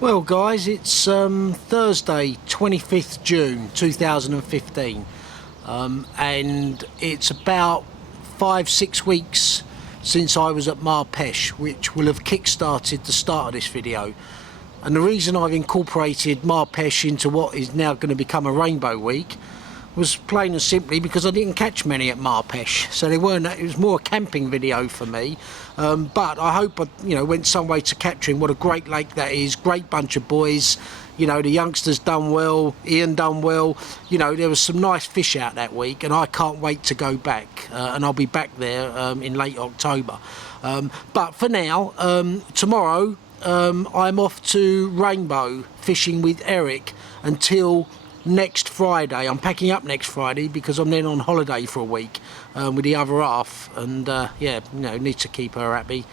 Well guys, it's Thursday 25th June 2015 and it's about 5-6 weeks since I was at Marpesh, which will have kick-started the start of this video. And the reason I've incorporated Marpesh into what is now going to become a Rainbow Week was plain and simply because I didn't catch many at Marpesh, so they weren't. It was more a camping video for me, but I hope I went some way to capturing what a great lake that is. Great bunch of boys, the youngsters done well, Ian done well, there was some nice fish out that week, and I can't wait to go back, and I'll be back there in late October. But for now, tomorrow I'm off to Rainbow fishing with Eric until next Friday. I'm packing up next Friday because I'm then on holiday for a week with the other half, and need to keep her happy.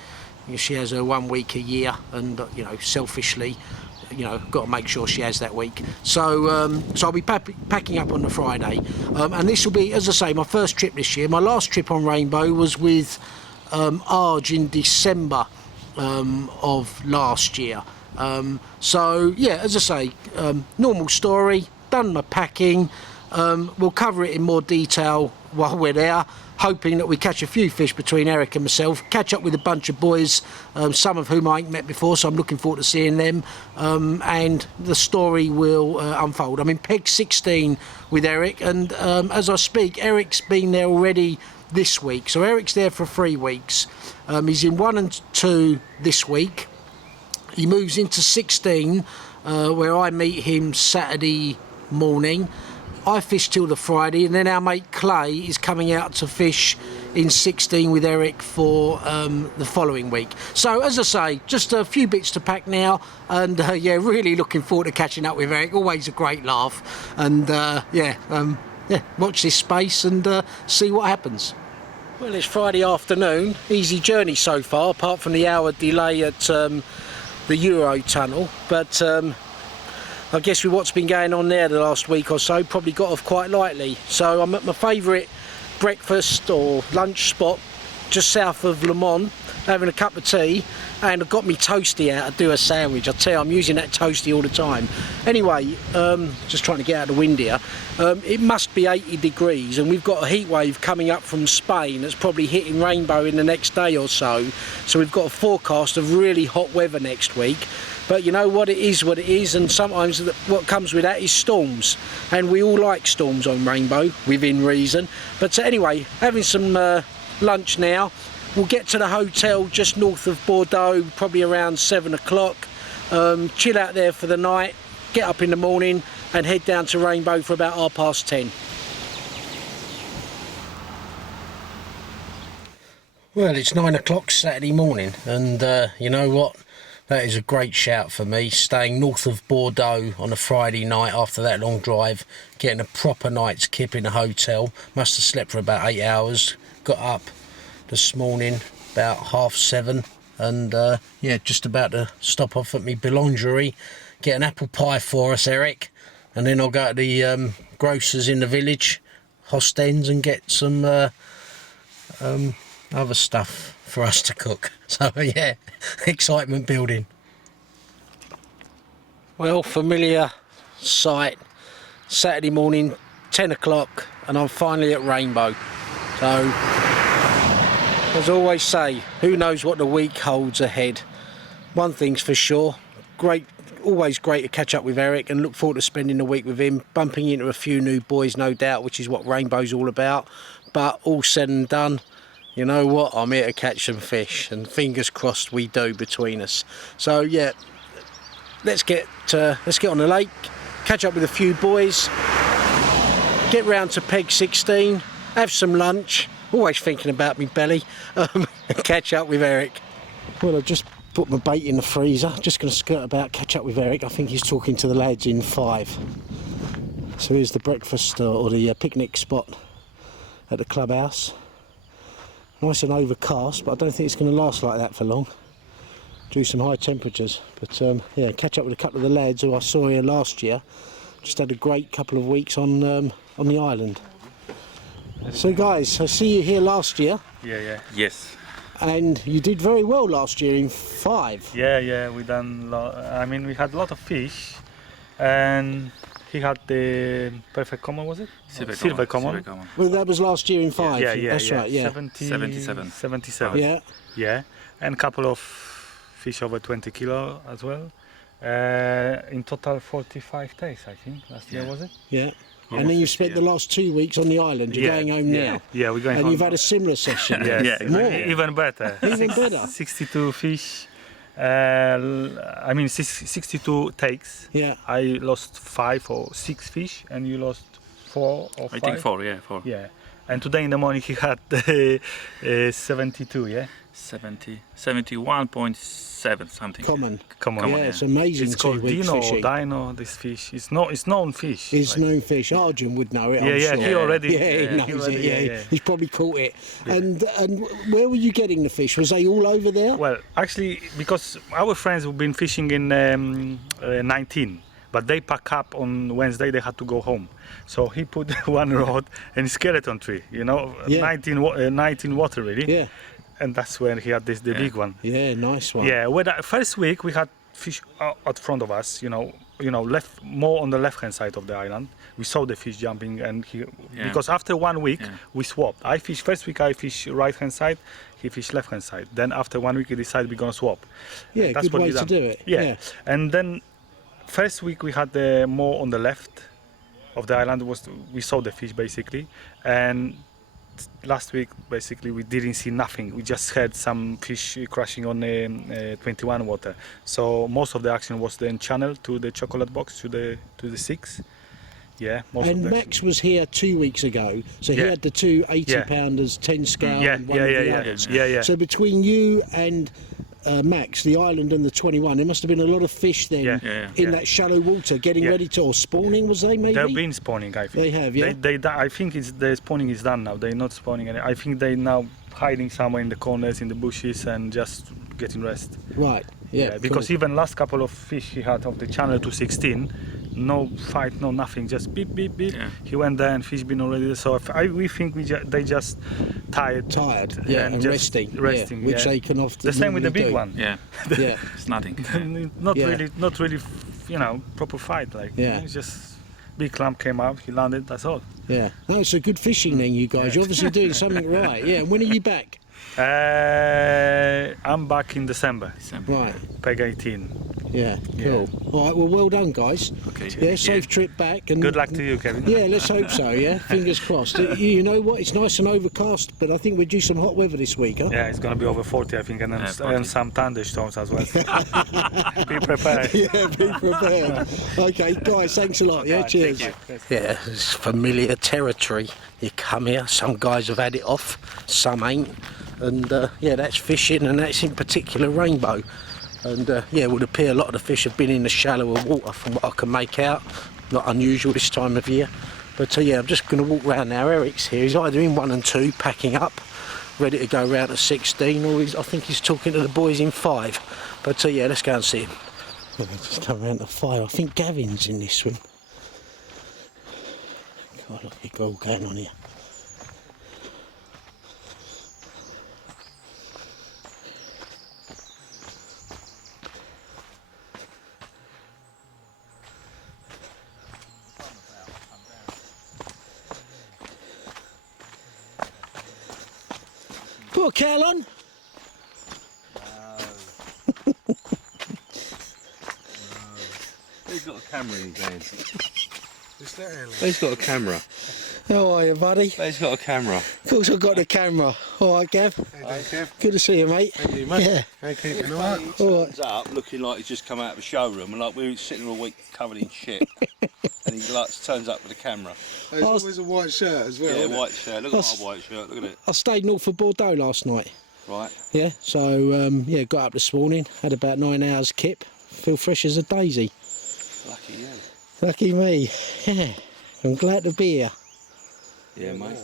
She has her 1 week a year, and selfishly, got to make sure she has that week. So I'll be packing up on the Friday, and this will be, as I say, my first trip this year. My last trip on Rainbow was with Arj in December of last year. So yeah, as I say, normal story. Done my packing. We'll cover it in more detail while we're there, hoping that we catch a few fish between Eric and myself, catch up with a bunch of boys, some of whom I ain't met before, so I'm looking forward to seeing them, and the story will unfold. I'm in Peg 16 with Eric, and as I speak, Eric's been there already this week, so Eric's there for 3 weeks. He's in 1 and 2 this week. He moves into 16, where I meet him Saturday morning. I fish till the Friday, and then our mate Clay is coming out to fish in 16 with Eric for the following week. So as I say, just a few bits to pack now, and yeah, really looking forward to catching up with Eric. Always a great laugh, and watch this space and see what happens. Well, it's Friday afternoon. Easy journey so far, apart from the hour delay at the Eurotunnel, but I guess with what's been going on there the last week or so, probably got off quite lightly. So I'm at my favourite breakfast or lunch spot just south of Le Mans, having a cup of tea, and I've got me toasty out to do a sandwich. I tell you, I'm using that toasty all the time. Anyway, just trying to get out of the wind here. It must be 80 degrees, and we've got a heat wave coming up from Spain that's probably hitting Rainbow in the next day or so. So we've got a forecast of really hot weather next week. But you know what, it is what it is, and sometimes what comes with that is storms, and we all like storms on Rainbow, within reason. But anyway, having some lunch now. We'll get to the hotel just north of Bordeaux probably around 7 o'clock, chill out there for the night, get up in the morning and head down to Rainbow for about 10:30. Well, it's 9 o'clock Saturday morning, and you know what? That is a great shout for me, staying north of Bordeaux on a Friday night after that long drive, getting a proper night's kip in the hotel. Must have slept for about 8 hours, got up this morning about 7:30, and yeah, just about to stop off at me boulangerie, get an apple pie for us, Eric, and then I'll go to the grocers in the village, Hostens, and get some other stuff for us to cook. So yeah, excitement building. Well, familiar sight, Saturday morning, 10 o'clock, and I'm finally at Rainbow. So as I always say, who knows what the week holds ahead. One thing's for sure, always great to catch up with Eric, and look forward to spending the week with him, bumping into a few new boys, no doubt, which is what Rainbow's all about. But all said and done, you know what, I'm here to catch some fish, and fingers crossed we do between us. So yeah, let's get on the lake, catch up with a few boys, get round to Peg 16, have some lunch, always thinking about me belly, and catch up with Eric. Well, I've just put my bait in the freezer, just going to skirt about, catch up with Eric. I think he's talking to the lads in 5. So here's the breakfast or the picnic spot at the clubhouse. Nice and overcast, but I don't think it's going to last like that for long, due to some high temperatures. But yeah, catch up with a couple of the lads who I saw here last year. Just had a great couple of weeks on the island. So guys, I see you here last year. Yeah. Yes. And you did very well last year in 5. Yeah, we done. I mean, we had a lot of fish, and he had the perfect common, was it? Silver common. Well, that was last year in 5. Yeah, That's right. Yeah. 77. 77. Yeah. And a couple of fish over 20 kilo as well. In total 45 days, I think, last year, was it? Yeah. And then you spent the last 2 weeks on the island. You're going home now. Yeah, we're going And home. you've had a similar session. Yeah, More. even better. Even better. 62 fish. I mean, 62 takes. Yeah. I lost 5 or 6 fish, and you lost 4 or 5. I think 4, yeah, 4. Yeah. And today in the morning he had 72, yeah? 71.7 something. Common. Common. Yeah, it's amazing. It's 2 called weeks fishing. Dino, this fish. It's known fish. It's like- known fish. Arjun would know it. Yeah, I'm yeah, sure. he already. Yeah, he he knows already- it. Yeah, he's probably caught it. And where were you getting the fish? Was they all over there? Well, actually, because our friends have been fishing in 19, but they pack up on Wednesday. They had to go home, so he put one rod in skeleton tree. You know, Yeah. 19 water really. Yeah. And that's when he had the big one. Yeah, nice one. Yeah, well, the first week we had fish out front of us, left more on the left-hand side of the island. We saw the fish jumping, and because after 1 week we swapped. First week I fish right-hand side, he fished left-hand side. Then after 1 week we decided we're gonna swap. Yeah, That's good what way we to done. do it. Yeah, and then first week we had more on the left of the island. We saw the fish basically, and last week basically we didn't see nothing. We just had some fish crashing on 21 water. So most of the action was then channeled to the chocolate box, to the 6. Yeah, most And of the Max was here 2 weeks ago, so he Yeah. had the 2 80 Yeah. pounders, 10 scale, Yeah, and one yeah, of yeah, the yeah. others. Yeah. So between you and Max, the island and the 21, there must have been a lot of fish then Yeah. in that shallow water, getting Yeah. ready to, or spawning, was they maybe? They've been spawning, I think. They have, yeah? I think the spawning is done now. They're not spawning any. I think they're now hiding somewhere in the corners, in the bushes, and just getting rest. Right, yeah. Because cool. even last couple of fish he had of the channel to 16, no fight, no nothing, just beep, beep, beep. Yeah. He went there and fish been already there. So we think they just tired. Yeah, and just resting, yeah, which they can often The same with the big normally one. Yeah, Yeah, it's nothing. not Yeah. really, proper fight. Like, Yeah. it's just big clamp came out, he landed, that's all. yeah. No, it's a good fishing then, you guys. You're obviously doing something right. Yeah, and when are you back? I'm back in December, Right, peg 18. yeah, cool. All right, well done, guys. Okay. Yeah, safe trip back. And Good luck to you, Kevin. Yeah, let's hope so, yeah. Fingers crossed. You know what? It's nice and overcast, but I think we're due some hot weather this week, huh? Yeah, it's going to be over 40, I think, and, Yeah, 40. and some thunderstorms as well. Be prepared. Yeah, be prepared. Okay, guys, thanks a lot. Yeah, cheers. Yeah, it's familiar territory. You come here, some guys have had it off, some ain't. And yeah, that's fishing, and that's in particular rainbow. And yeah, it would appear a lot of the fish have been in the shallower water from what I can make out. Not unusual this time of year. But yeah, I'm just going to walk round now. Eric's here. He's either in 1 and 2, packing up, ready to go round to 16, or I think he's talking to the boys in 5. But yeah, let's go and see him. Just come round the fire. I think Gavin's in this one. God, look, you've got all going on here. Put a curl on. He's got a camera in his hand. Is that early? He's got a camera. How are you, buddy? He's got a camera. Of course I've got the camera. All right, Gav. How you doing, Kev? Good to see you, mate. How you doing, mate? Yeah. How you keeping all right? All right. Turns up looking like he's just come out of a showroom, and like we were sitting there all week covered in shit. And he like turns up with a camera. There's always a white shirt as well. Yeah, isn't it? white shirt. Look at my white shirt. Look at it. I stayed north of Bordeaux last night. Right. Yeah, so yeah, got up this morning, had about 9 hours kip. Feel fresh as a daisy. Lucky you. Lucky me. Yeah, I'm glad to be here. Yeah, mate.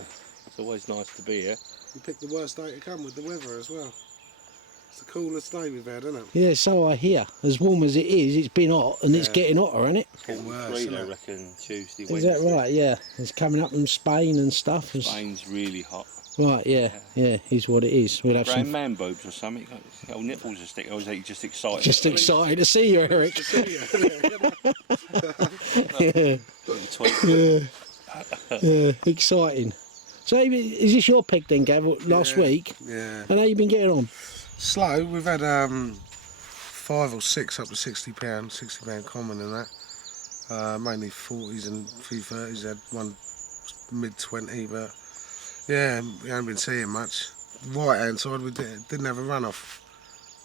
It's always nice to be here. You picked the worst day to come with the weather as well. It's the coolest day we've had, isn't it? Yeah, so I hear. As warm as it is, it's been hot, and it's getting hotter, isn't it? Getting worse, 43, isn't I it? reckon, Tuesday, Is Wednesday. that right? Yeah. It's coming up from Spain and stuff. Spain's really hot. Right, yeah, is what it is. We'll have Growing some. man boobs or something. Old nipples are sticking. Or is he just excited? Just excited to see you, Eric. Yeah, yeah, exciting. So, is this your peg then, Gav? Last week? Yeah. And how you been getting on? Slow. We've had 5 or 6 up to £60, £60 common and that. Mainly 40s and a few 30s. Had one mid-20, but yeah, we haven't been seeing much. Right hand side, we didn't have a runoff.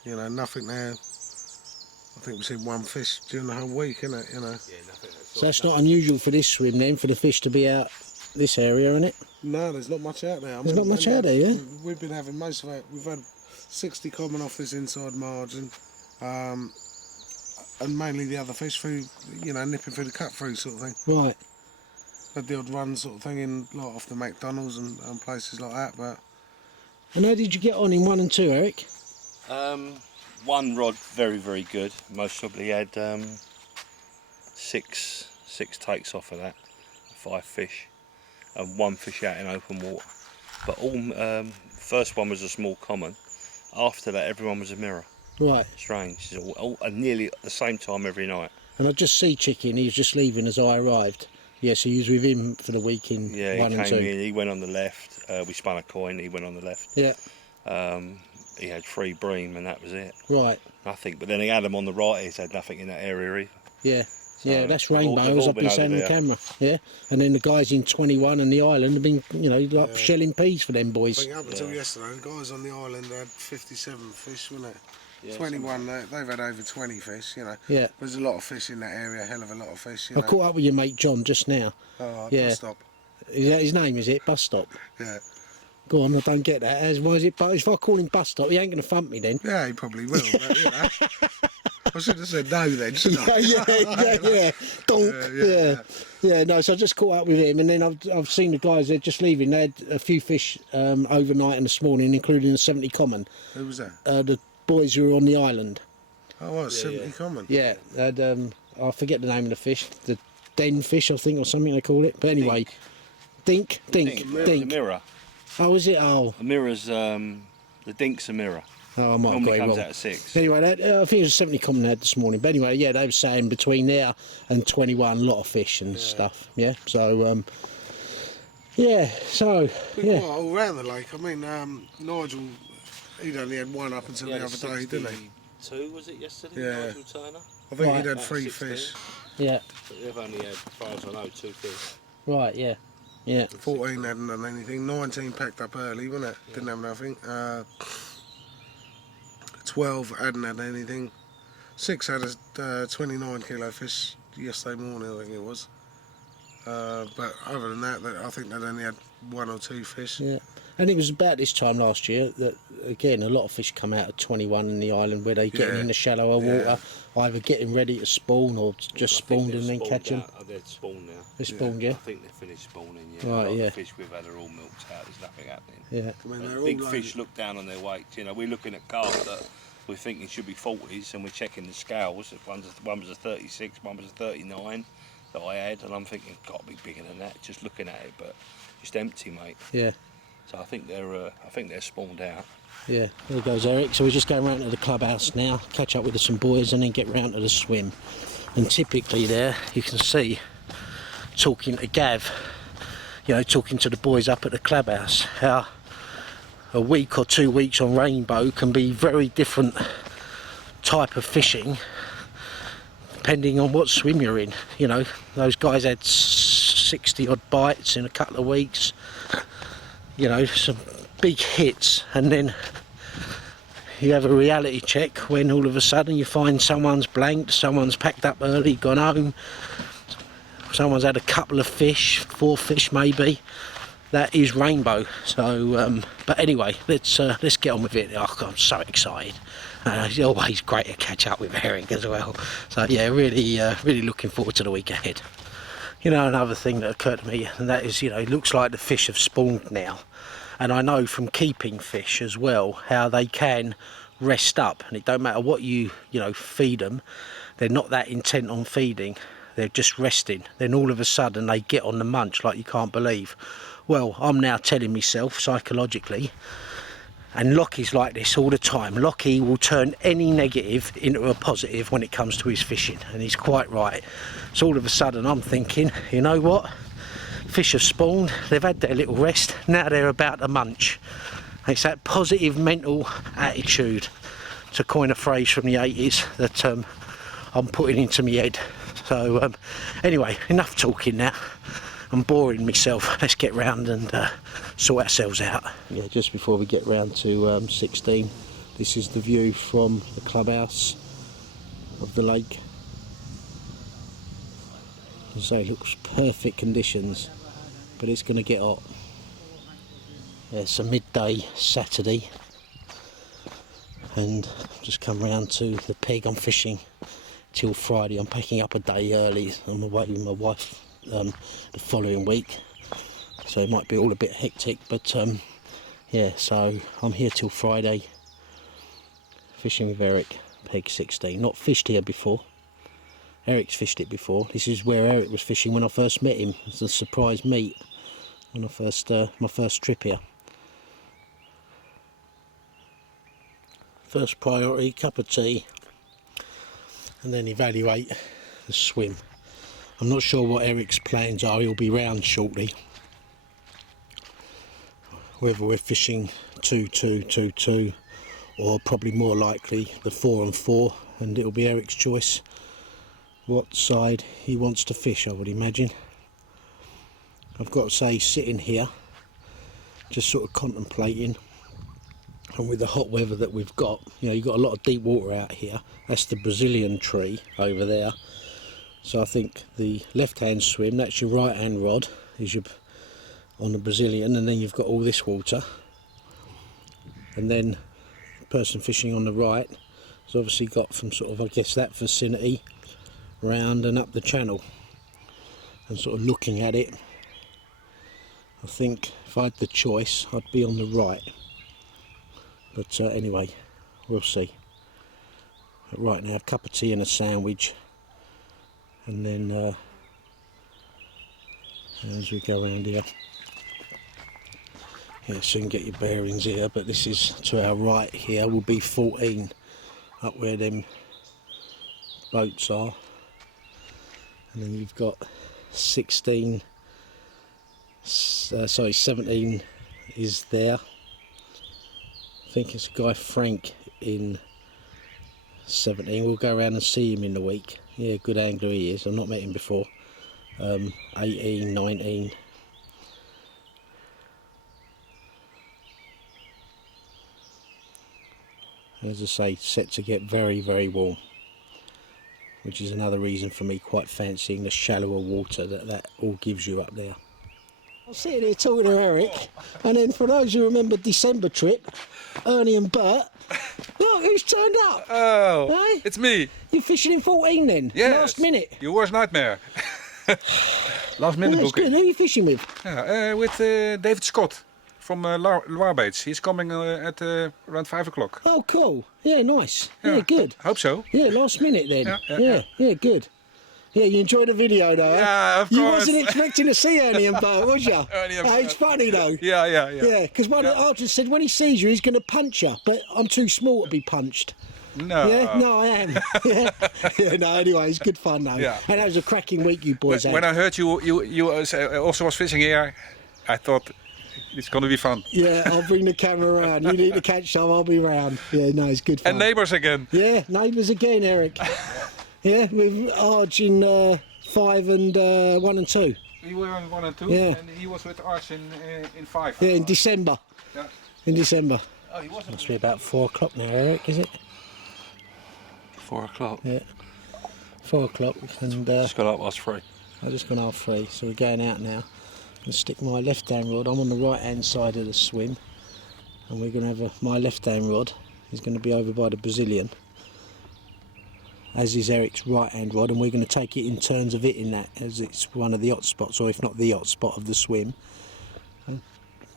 You know, nothing there. I think we've seen one fish during the whole week, isn't it? You know. So that's not unusual for this swim then, for the fish to be out this area, isn't it? No, there's not much out there. There's not much out there, yeah? We've been having most of it. We've had 60 common off this inside margin. And mainly the other fish through, you know, nipping through the cut through sort of thing. Right. Had the odd run sort of thing in, like off the McDonald's and places like that, but... And how did you get on in 1 and 2, Eric? One rod, very, very good. Most probably had 6 takes off of that, 5 fish, and 1 fish out in open water. But all first one was a small common. After that, everyone was a mirror. Right. Strange. It's all nearly at the same time every night. And I just see Chicken, he was just leaving as I arrived. Yeah, so you was with him for the week in Yeah, 1 he and came 2. in. He went on the left. We spun a coin. He went on the left. Yeah, He had 3 bream, and that was it. right. Nothing. But then he had them on the right. He's had nothing in that area either. Yeah. Yeah, So that's they've all- Rainbow, they've as all I've been been saying on the over there. camera. Yeah. And then the guys in 21 and the island have been, you know, like shelling peas for them I boys. think up until yesterday, the guys on the island had 57 fish, wasn't it? 21, they've had over 20 fish, you know. Yeah. There's a lot of fish in that area, a hell of a lot of fish, you I know. caught up with your mate John just now. Oh, Yeah. bus stop. Is that his name, is it? Bus Stop? Yeah. Go on, I don't get that. Why is it? But if I call him Bus Stop, he ain't going to thump me then. Yeah, he probably will, but, you know. I should have said no then, shouldn't I? yeah. Donk. Yeah. Yeah, no, so I just caught up with him, and then I've seen the guys, they're just leaving. They had a few fish overnight and this morning, including a 70 common. Who was that? The boys who were on the island. Oh, what, 70 common? Yeah, had, I forget the name of the fish. The den fish, I think, or something they call it. But anyway, Dink. The mirror. Oh, is it? Oh, The mirror's the dink's a mirror. I might have got Normally it comes wrong. out at 6. Anyway, I think it was 70 common they had this morning. But anyway, yeah, they were saying between there and 21, a lot of fish and stuff. Yeah, so, yeah, so, Been yeah. quite all round the lake. I mean, Nigel, he'd only had one up until the other day, didn't he? 2 was it yesterday? Yeah. Nigel Turner. I think Right. he'd had About 3 16. fish. Yeah, But they've only had, as far as I know, 2 fish. right, yeah. Yeah, 14 hadn't done anything. 19 packed up early, wasn't it? Didn't have nothing. 12 hadn't had anything. 6 had a 29 kilo fish yesterday morning, I think it was. But other than that, I think they'd only had 1 or 2 fish. yeah. And it was about this time last year that, again, a lot of fish come out of 21 in the island where they getting Yeah. in the shallower water, either getting ready to spawn or just spawned and then catch them. They're spawned now. They're spawned, yeah. I think they're finished spawning, yeah. Right, A lot of yeah. the fish we've had are all milked out, there's nothing happening. Yeah. I mean, But they're big all fish loaded. look down on their weights, you know, we're looking at carp that we're thinking should be 40s and we're checking the scales. One was a 36, one was a 39 that I had, and I'm thinking, got to be bigger than that, just looking at it, but just empty, mate. Yeah. So I think they're spawned out. Yeah, there goes Eric. So we're just going round to the clubhouse now, catch up with some boys and then get round to the swim. And typically there, you can see, talking to Gav, you know, talking to the boys up at the clubhouse, how a week or 2 weeks on Rainbow can be very different type of fishing depending on what swim you're in. You know, those guys had 60 odd bites in a couple of weeks, you know, some big hits, and then you have a reality check when all of a sudden you find someone's blanked, someone's packed up early, gone home, someone's had a couple of fish, 4 fish maybe. That is Rainbow. So but anyway, let's get on with it. Oh, I'm so excited. It's always great to catch up with Eric as well. So yeah, really looking forward to the week ahead. You know, another thing that occurred to me, and that is, you know, it looks like the fish have spawned now. And I know from keeping fish as well how they can rest up, and it don't matter what you know, feed them, they're not that intent on feeding, they're just resting. Then all of a sudden they get on the munch like you can't believe. well, I'm now telling myself psychologically, and Lockie's like this all the time. Lockie will turn any negative into a positive when it comes to his fishing, and he's quite right. So all of a sudden I'm thinking, you know what? Fish have spawned, they've had their little rest, now they're about to munch. It's that positive mental attitude, to coin a phrase from the 80s, that I'm putting into my head. So anyway, enough talking now. I'm boring myself. Let's get round and sort ourselves out. Yeah, just before we get round to 16, this is the view from the clubhouse of the lake. As I say, it looks perfect conditions, but it's going to get hot. Yeah, it's a midday Saturday, and just come round to the peg. I'm fishing till Friday. I'm packing up a day early. I'm away with my wife the following week, so it might be all a bit hectic, but yeah, so I'm here till Friday fishing with Eric, peg 16. Not fished here before. Eric's fished it before. This is where Eric was fishing when I first met him. It was a surprise meet when I first my first trip here. First priority, cup of tea, and then evaluate the swim. I'm not sure what Eric's plans are. He'll be round shortly. Whether we're fishing 2-2-2-2, or probably more likely the 4 and 4, and it'll be Eric's choice what side he wants to fish, I would imagine. I've got to say, sitting here just sort of contemplating, and with the hot weather that we've got, you know, you've got a lot of deep water out here. That's the Brazilian tree over there. So I think the left-hand swim, that's your right-hand rod, is your on the Brazilian, and then you've got all this water. And then the person fishing on the right has obviously got from sort of, I guess, that vicinity round and up the channel. And sort of looking at it, I think if I had the choice, I'd be on the right. But anyway, we'll see. But right now, a cup of tea and a sandwich. And then as we go around here, yeah, so you can get your bearings here, but this is to our right here will be 14 up where them boats are, and then you've got 17 is there. I think it's a guy Frank in 17. We'll go around and see him in the week. Yeah, good angler he is. I've not met him before. 18, 19. As I say, set to get very, very warm, which is another reason for me quite fancying the shallower water that all gives you up there. I'm sitting here talking to Eric, and then for those who remember December trip, Ernie and Bert, look who's turned up. Oh, Hey? it's me. You're fishing in 14 then? Yes. Last minute? Your worst nightmare. Last Oh, minute that's good. booking. Who are you fishing with? Yeah, with David Scott from Loire Baits. He's coming at around 5 o'clock. Oh, cool. Yeah, nice. Yeah, good. Hope so. Yeah, last minute then. Yeah, Yeah, good. Yeah, you enjoyed the video though, huh? Yeah, of You course. wasn't expecting to see Ernie and Bert, was you? Ernie and Oh, it's Bert. funny though. Yeah. Yeah, because Arjun said when he sees you, he's going to punch you, but I'm too small to be punched. No. Yeah, no, I am. Yeah, no. Anyway, it's good fun though. Yeah. And that was a cracking week you boys had. When I heard you also was fishing here, I thought it's going to be fun. Yeah, I'll bring the camera around. You need to catch some, I'll be round. Yeah, no, it's good fun. And neighbours again. Yeah, neighbours again, Eric. Yeah, with Arj in 5 and 1 and 2. We were on 1 and 2, Yeah. and he was with Arch in 5. Yeah, in December. Yeah. In December. Oh, he wasn't. Must be about 4 o'clock now, Eric, is it? 4 o'clock. Yeah. 4 o'clock, and Just got up last 3. I've just gone half 3, so we're going out now. And stick my left-hand rod. I'm on the right-hand side of the swim, and we're going to have my left-hand rod is going to be over by the Brazilian, as is Eric's right-hand rod, and we're going to take it in turns of hitting that, as it's one of the hot spots, or if not the hot spot of the swim.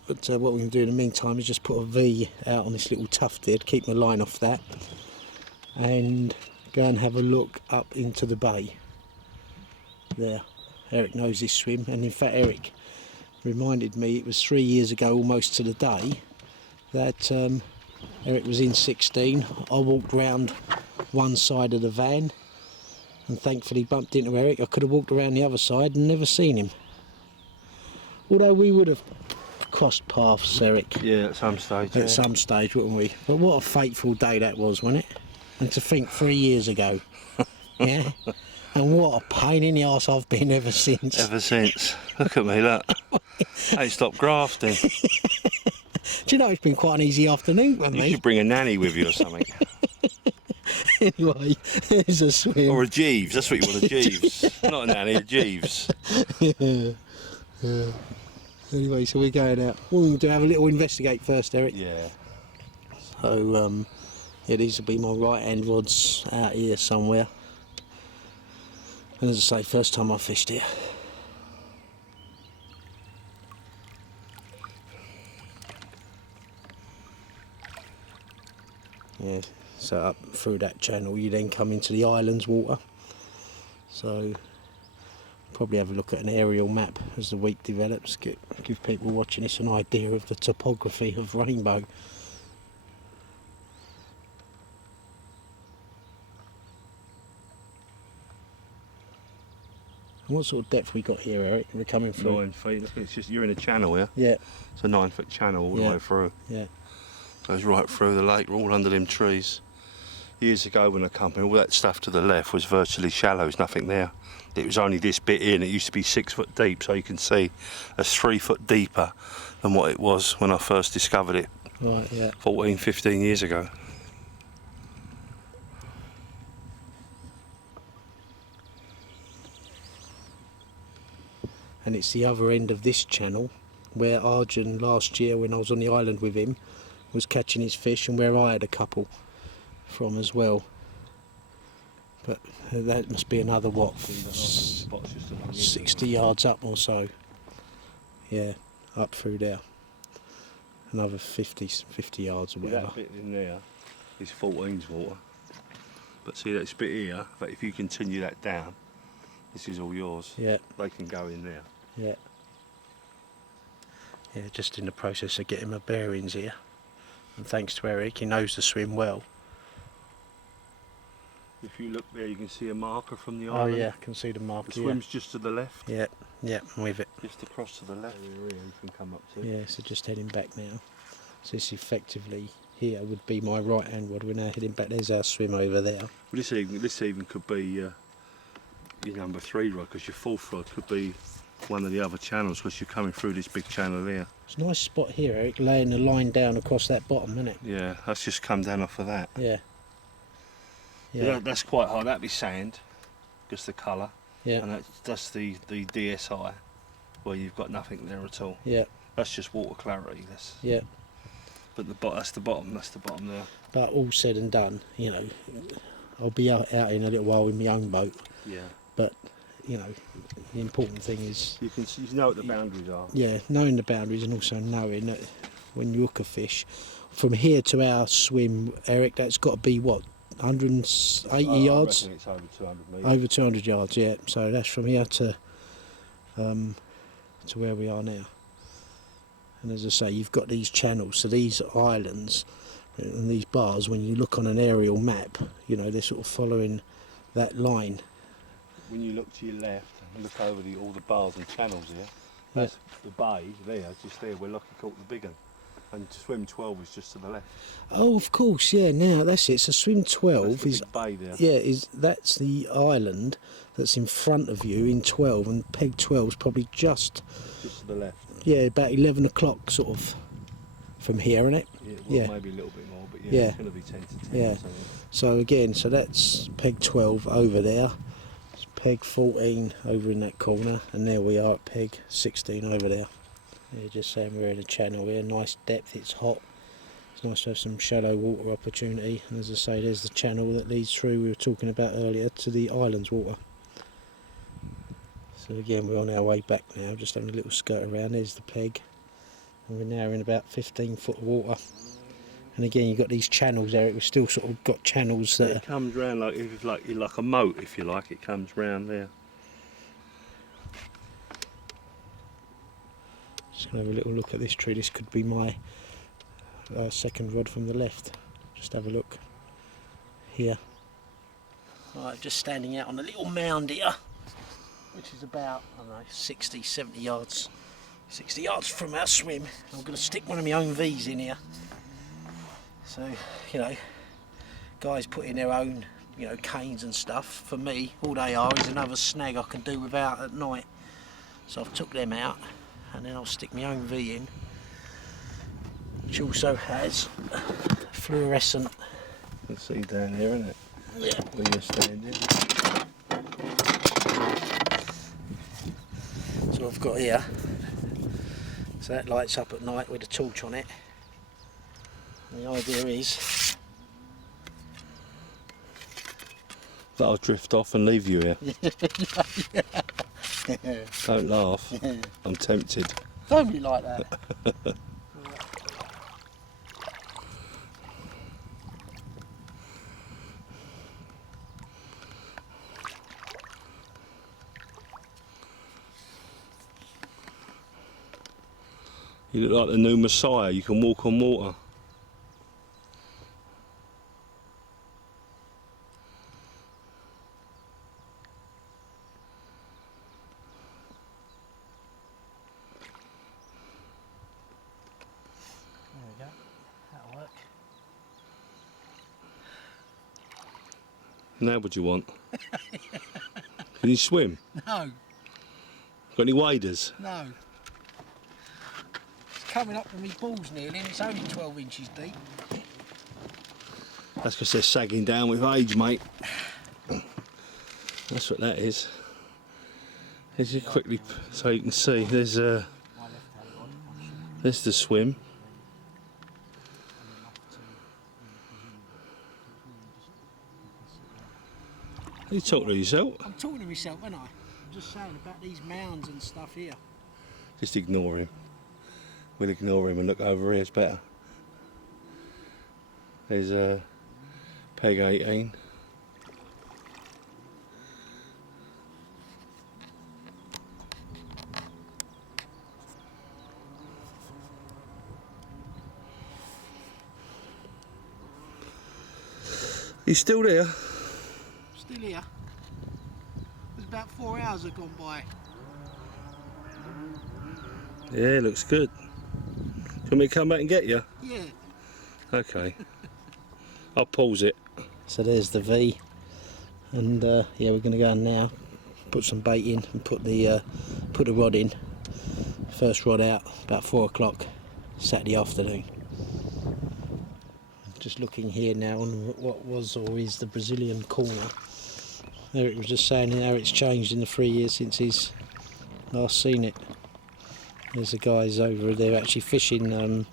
But what we can do in the meantime is just put a V out on this little tuft here to keep my line off that, and go and have a look up into the bay. There, Eric knows this swim, and in fact Eric reminded me it was 3 years ago almost to the day that Eric was in 16. I walked round one side of the van and thankfully bumped into Eric. I could have walked around the other side and never seen him. Although we would have crossed paths, Eric, Yeah, at some stage. at some stage, wouldn't we? But what a fateful day that was, wasn't it? And to think 3 years ago, yeah? And what a pain in the arse I've been ever since. Ever since. Look at me, look. I ain't stopped grafting. Do you know, it's been quite an easy afternoon for You me. should bring a nanny with you or something. Anyway, there's a swim. Or a Jeeves, that's what you want, a Jeeves. Not a nanny, a Jeeves. Anyway, so we're going out. We're going to have a little investigate first, Eric. Yeah. So, yeah, these will be my right-hand rods out here somewhere. And as I say, first time I fished here. Yeah, so up through that channel you then come into the island's water. So probably have a look at an aerial map as the week develops, give people watching this an idea of the topography of Rainbow. And what sort of depth we got here, Eric? We're coming through. 9 feet. Look, it's just, you're in a channel here. Yeah, It's a 9-foot channel all the Yeah. way through. yeah. Goes right through the lake, all under them trees. Years ago when I come here, all that stuff to the left was virtually shallow, there's nothing there. It was only this bit in, it used to be 6 foot deep, so you can see it's 3 foot deeper than what it was when I first discovered it Right, yeah. 14, 15 years ago. And it's the other end of this channel where Arjun last year when I was on the island with him was catching his fish, and where I had a couple from as well. But that must be another what, 60 yards up or so. Yeah, up through there. Another 50 yards or whatever. That bit in there is 14's water. But see that bit here, but if you continue that down, this is all yours. Yeah, They can go in there. yeah. Yeah, just in the process of getting my bearings here. And thanks to Eric, he knows the swim well. If you look there, you can see a marker from the Oh island. yeah, I can see the mark The here. swim's just to the left. Yeah, yeah, I'm with it. Just across to the left. You can come up to. Yeah, so just heading back now. So this effectively here would be my right hand rod. We're now heading back. There's our swim over there. Well, this even could be your number 3 rod, because your 4th rod could be one of the other channels, because you're coming through this big channel here. It's a nice spot here, Eric, laying the line down across that bottom, isn't it? Yeah, that's just come down off of that. Yeah. Yeah. Yeah. That's quite hard. That'd be sand, just the colour. Yeah. And that's the DSI, where you've got nothing there at all. Yeah. That's just water clarity. That's Yeah. but that's the bottom. That's the bottom there. But all said and done, you know, I'll be out in a little while with my own boat. Yeah. But, you know, the important thing is, You know what the boundaries are. yeah, knowing the boundaries and also knowing that when you hook a fish, from here to our swim, Eric, that's got to be what, 180 yards? I reckon it's over 200 metres. Over 200 yards, yeah. So that's from here to where we are now. And as I say, you've got these channels, so these islands and these bars, when you look on an aerial map, you know, they're sort of following that line. When you look to your left and look over all the bars and channels here, that's the bay there, just there, where Lucky caught the big one. And swim 12 is just to the left. Oh, of course, yeah, now that's it. So swim 12 That's the is, big bay there. yeah, that's the island that's in front of you in 12, and peg 12 is probably just, Just to the left. yeah, about 11 o'clock sort of from here, isn't it? Yeah, well, Yeah. maybe a little bit more, but Yeah. it's going to be 10 to 10 Yeah. or something. So again, so that's peg 12 over there, it's peg 14 over in that corner, and there we are at peg 16 over there. Yeah, just saying we're in a channel here, nice depth, it's hot. It's nice to have some shallow water opportunity, and as I say, there's the channel that leads through, we were talking about earlier, to the island's water. So again, we're on our way back now, just having a little skirt around. There's the peg, and we're now in about 15 foot of water. And again, you've got these channels, Eric. We've still sort of got channels that It comes round like a moat, if you like. It comes round there. Just gonna have a little look at this tree. This could be my second rod from the left. Just have a look here. Right, just standing out on a little mound here, which is about, I don't know, 60, 70 yards. 60 yards from our swim. I'm going to stick one of my own V's in here. So, you know, guys put in their own, you know, canes and stuff. For me, all they are is another snag I can do without at night. So I've took them out, and then I'll stick my own V in, which also has fluorescent. You can see down here, isn't it? Yeah. Where you're standing. So I've got here. So that lights up at night with a torch on it. And the idea is That I'll drift off and leave you here. Don't laugh. I'm tempted. don't be like that. You look like the new Messiah. You can walk on water. There we go. That'll work. Now what do you want? Can you swim? No, Got any waders? no. It's coming up to me balls nearly, and it's only 12 inches deep. That's because they're sagging down with age, mate. That's what that is. As you quickly, so you can see, there's the swim. You talk to yourself. I'm talking to myself, aren't I? I'm just saying about these mounds and stuff here. Just ignore him. We'll ignore him and look over here. It's better. There's a peg 18. You still there? Still here. There's about 4 hours have gone by. Yeah, looks good. Do you want me to come back and get you? Yeah. Okay. I'll pause it. So there's the V, and yeah, we're going to go in now, put some bait in, and put the rod in. First rod out about 4 o'clock Saturday afternoon. Just looking here now on what was or is the Brazilian corner. Eric was just saying how it's changed in the 3 years since he's last seen it. There's the guys over there actually fishing,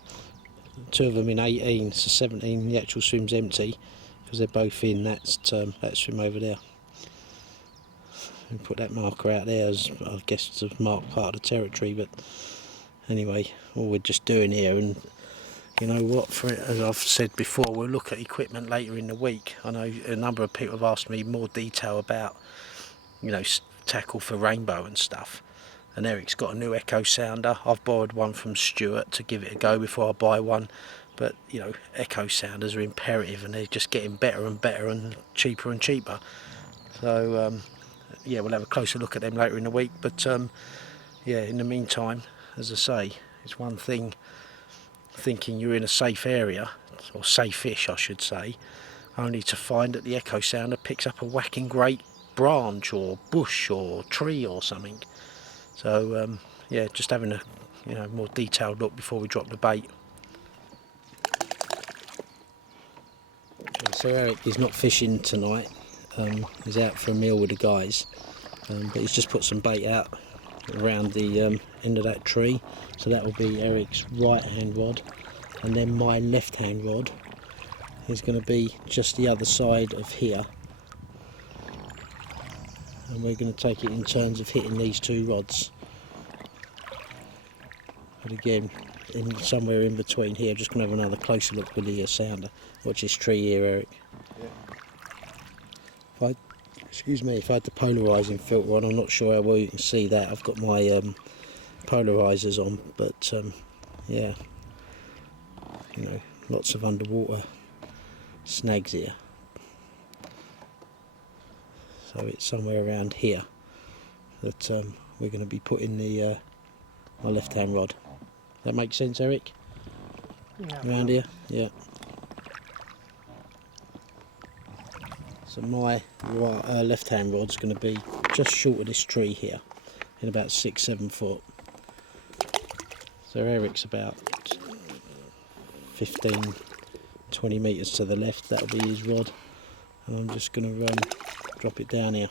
2 of them in 18, so 17 the actual swim's empty because they're both in that swim over there. And put that marker out there as I guess to mark part of the territory, but anyway, all we're just doing here, and you know what, for it, as I've said before, we'll look at equipment later in the week. I know a number of people have asked me more detail about, you know, tackle for rainbow and stuff. And Eric's got a new echo sounder. I've borrowed one from Stuart to give it a go before I buy one. But, you know, echo sounders are imperative, and they're just getting better and better and cheaper. So, yeah, we'll have a closer look at them later in the week. But, yeah, in the meantime, as I say, it's one thing thinking you're in a safe area, or safe-ish I should say, only to find that the echo sounder picks up a whacking great branch or bush or tree or something. So yeah, just having a more detailed look before we drop the bait. So Eric is not fishing tonight. He's out for a meal with the guys, but he's just put some bait out around the end of that tree. So that will be Eric's right hand rod, and then my left hand rod is going to be just the other side of here, and we're going to take it in turns of hitting these 2 rods. But again, somewhere in between here, just going to have another closer look with the sounder. Watch this tree here, Eric. Yeah. If I had the polarising filter on, I'm not sure how well you can see that. I've got my polarizers on, but yeah, you know, lots of underwater snags here. So it's somewhere around here that we're going to be putting the my left-hand rod. That makes sense, Eric? Yeah. Around here, yeah. So my left-hand rod's going to be just short of this tree here, in about 6-7 foot. So Eric's about 15-20 metres to the left. That'll be his rod, and I'm just going to drop it down here.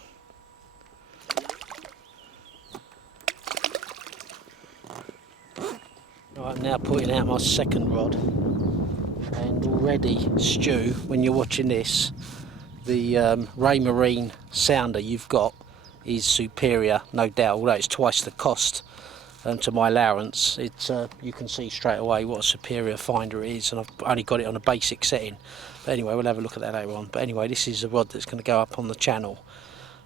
Right, I'm now putting out my second rod, and already, Stu, when you're watching this, the Raymarine sounder you've got is superior, no doubt, although it's twice the cost to my Lowrance. You can see straight away what a superior finder it is, and I've only got it on a basic setting. But anyway, we'll have a look at that later on. But anyway, this is a rod that's going to go up on the channel,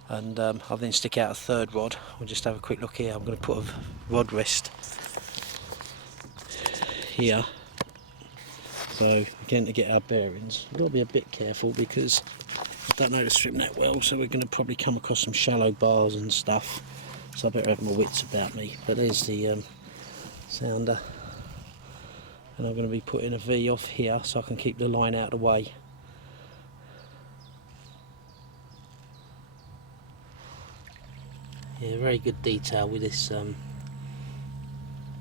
and I'll then stick out a third rod. We'll just have a quick look here. I'm going to put a rod rest here, so again, to get our bearings, we've got to be a bit careful because I don't know the strip net well, so we're going to probably come across some shallow bars and stuff, so I better have my wits about me. But there's the sounder, and I'm going to be putting a V off here so I can keep the line out of the way. Yeah, very good detail with this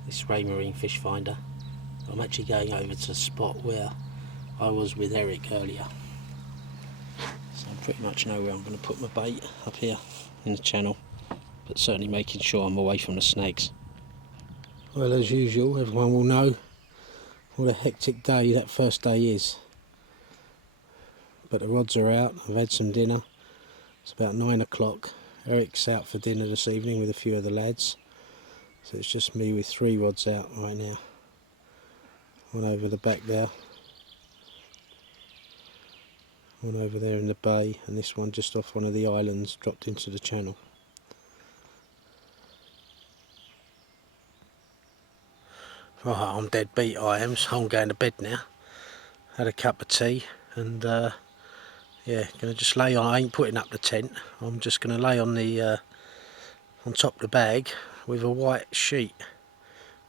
this Raymarine fish finder. I'm actually going over to the spot where I was with Eric earlier, so I pretty much know where I'm going to put my bait, up here in the channel, but certainly making sure I'm away from the snags. Well, as usual, everyone will know what a hectic day that first day is, but the rods are out. I've had some dinner. It's about 9 o'clock. Eric's out for dinner this evening with a few of the lads, so it's just me with 3 rods out right now. One over the back there, one over there in the bay, and this one just off one of the islands dropped into the channel. Right, I'm dead beat, I am, so I'm going to bed now. Had a cup of tea, and yeah, gonna just lay on. I ain't putting up the tent. I'm just gonna lay on the on top of the bag with a white sheet,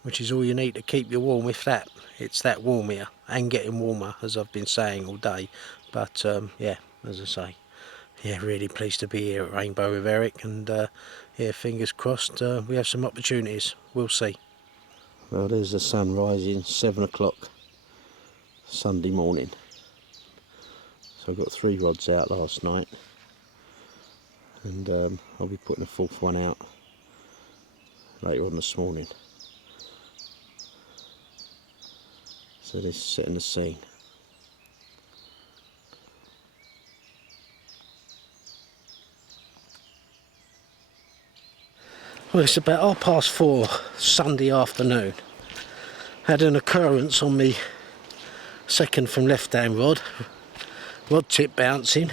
which is all you need to keep you warm. If that, it's that warm here, and getting warmer, as I've been saying all day. But yeah, as I say, yeah, really pleased to be here at Rainbow with Eric, and yeah, fingers crossed we have some opportunities. We'll see. Well, there's the sun rising, 7 o'clock Sunday morning. So I got 3 rods out last night, and I'll be putting a 4th one out later on this morning. So this is setting the scene. Well, it's about 4:30 Sunday afternoon. Had an occurrence on me second from left-hand rod tip bouncing.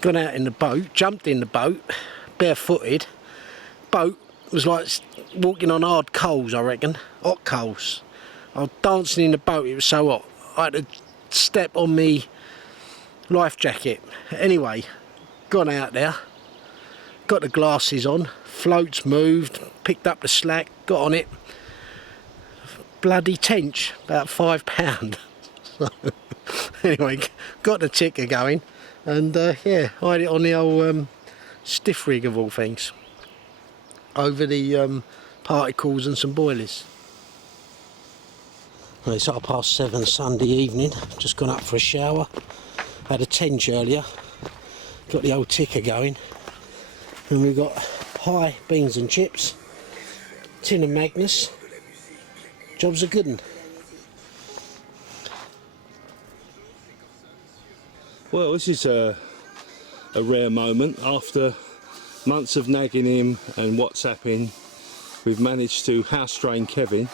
Gone out in the boat, jumped in the boat, barefooted. Boat was like walking on hard coals, I reckon, hot coals. I was dancing in the boat, it was so hot. I had to step on me life jacket. Anyway, gone out there, got the glasses on, floats moved, picked up the slack, got on it. Bloody tench, about £5. So, anyway, got the ticker going, and yeah, I had it on the old stiff rig of all things, over the particles and some boilies. Well, it's 7:30 Sunday evening, just gone up for a shower, had a tench earlier, got the old ticker going, and we've got pie, beans and chips, tin of Magnus. Job's a good one. Well, this is a rare moment. After months of nagging him and WhatsApping, we've managed to house train Kevin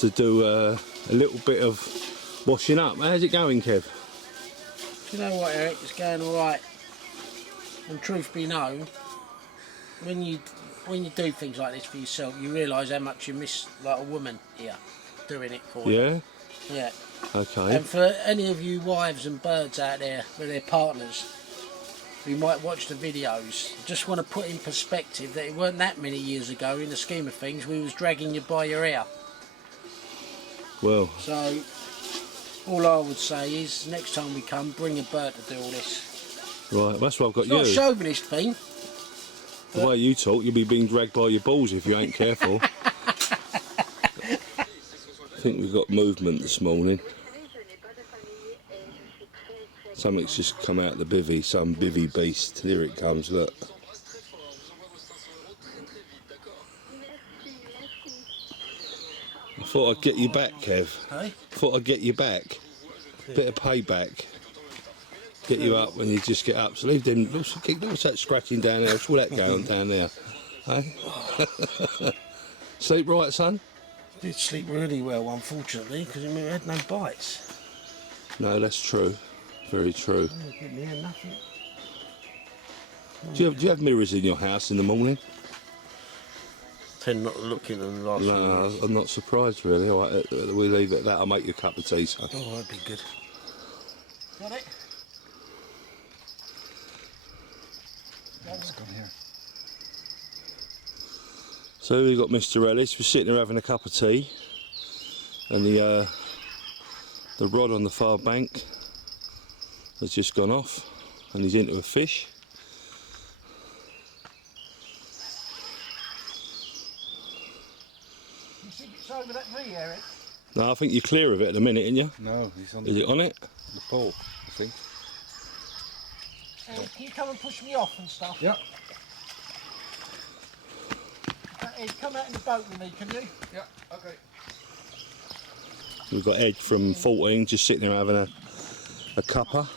to do a little bit of washing up. How's it going, Kev? Do you know what, Eric? It's going alright. And truth be known, when you when you do things like this for yourself, you realise how much you miss like a woman here doing it for you. Yeah. Yeah. Okay. And for any of you wives and birds out there with their partners who might watch the videos, just want to put in perspective that it weren't that many years ago, in the scheme of things, we was dragging you by your hair. Well, So all I would say is next time we come, bring a bird to do all this. right. That's why I've got It's not a you. chauvinist thing. The way you talk, you'll be being dragged by your balls if you ain't careful. I think we've got movement this morning. Something's just come out of the bivvy, some bivvy beast. Here it comes, look. I thought I'd get you back, Kev. Hey? Thought I'd get you back. Bit of payback. Get you up when you just get up. So leave them. What's that scratching down there? What's all that going down there? Hey? Sleep right, son? Did sleep really well, unfortunately, because we had no bites. No, that's true. Very true. Oh, give me nothing. Do you have mirrors in your house in the morning? Tend not to look in them last No, I'm not surprised really. All right, we'll leave it at that. I'll make you a cup of tea, son. Oh, that'd be good. Got it? It's gone here. So we've got Mr. Ellis. We're sitting there having a cup of tea, and the rod on the far bank has just gone off, and he's into a fish. You think it's over that V, Eric? No, I think you're clear of it at the minute, ain't you? No, he's on Is it on it? the pole, I think. Eric, can you come and push me off and stuff? Yeah. Ed, come out in the boat with me, can you? Yeah, okay. We've got Ed from 14 just sitting there having a cuppa,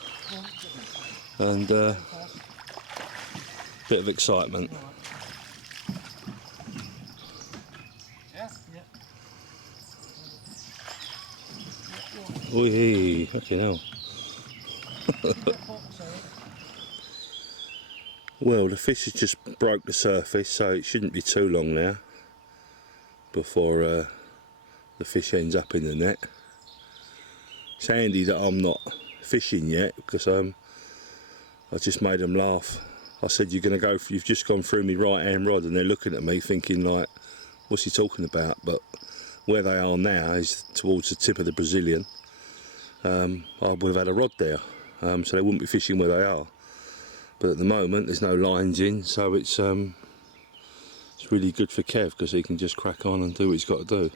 and bit of excitement. Yeah? Yeah. Oi, fucking hell. Well, the fish has just broke the surface, so it shouldn't be too long now before the fish ends up in the net. It's handy that I'm not fishing yet, because I just made them laugh. I said, you're going to go, you've just gone through me right hand rod, and they're looking at me thinking like, what's he talking about? But where they are now is towards the tip of the Brazilian. I would have had a rod there, so they wouldn't be fishing where they are. But at the moment there's no lines in, so it's really good for Kev, because he can just crack on and do what he's got to do.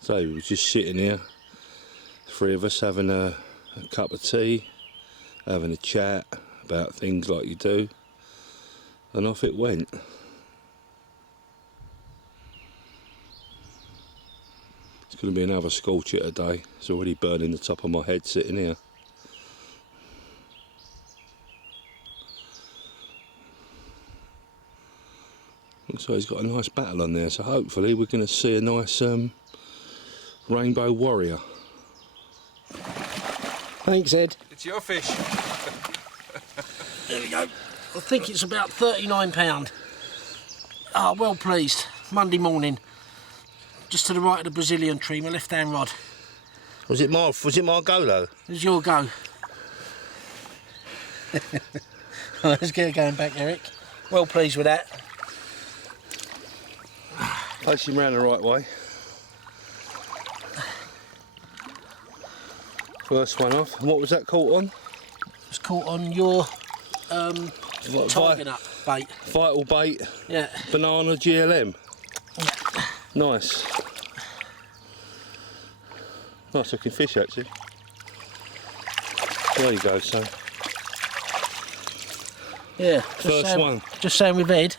So we were just sitting here, three of us having a cup of tea, having a chat about things like you do, and off it went. It's going to be another scorcher today. It's already burning the top of my head sitting here. Looks like he's got a nice battle on there, so hopefully we're going to see a nice rainbow warrior. Thanks, Ed. It's your fish. There we go. I think it's about £39. Ah, well pleased. Monday morning. Just to the right of the Brazilian tree, my left hand rod. Was it my go though? It's your go. Let's get it going back, Eric. Well pleased with that. Place him round the right way. First one off. And what was that caught on? It's caught on your tiger nut bait. Vital bait, Yeah. banana GLM. Nice. Nice looking fish actually. There you go, son. Yeah. First one. Just saying with Ed,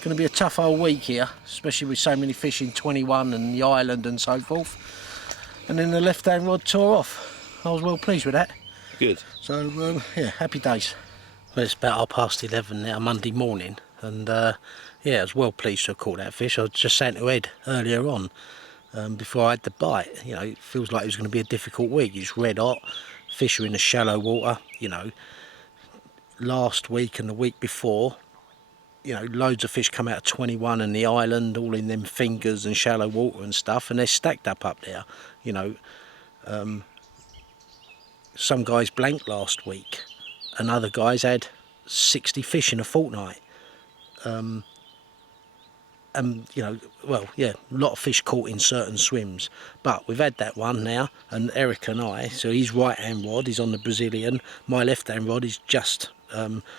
going to be a tough old week here, especially with so many fish in 21 and the island and so forth. And then the left hand rod tore off. I was well pleased with that. Good. So yeah, happy days. Well, it's about 11:30 now, Monday morning, and yeah, I was well pleased to have caught that fish. I was just saying to Ed earlier on, before I had the bite. You know, it feels like it was going to be a difficult week. It's red hot, fish are in the shallow water, you know. Last week and the week before, you know, loads of fish come out of 21 and the island, all in them fingers and shallow water and stuff, and they're stacked up there, you know. Some guys blanked last week, and other guys had 60 fish in a fortnight. And you know, well, yeah, a lot of fish caught in certain swims, but we've had that one now, and Eric and I, so his right hand rod is on the Brazilian, my left hand rod is just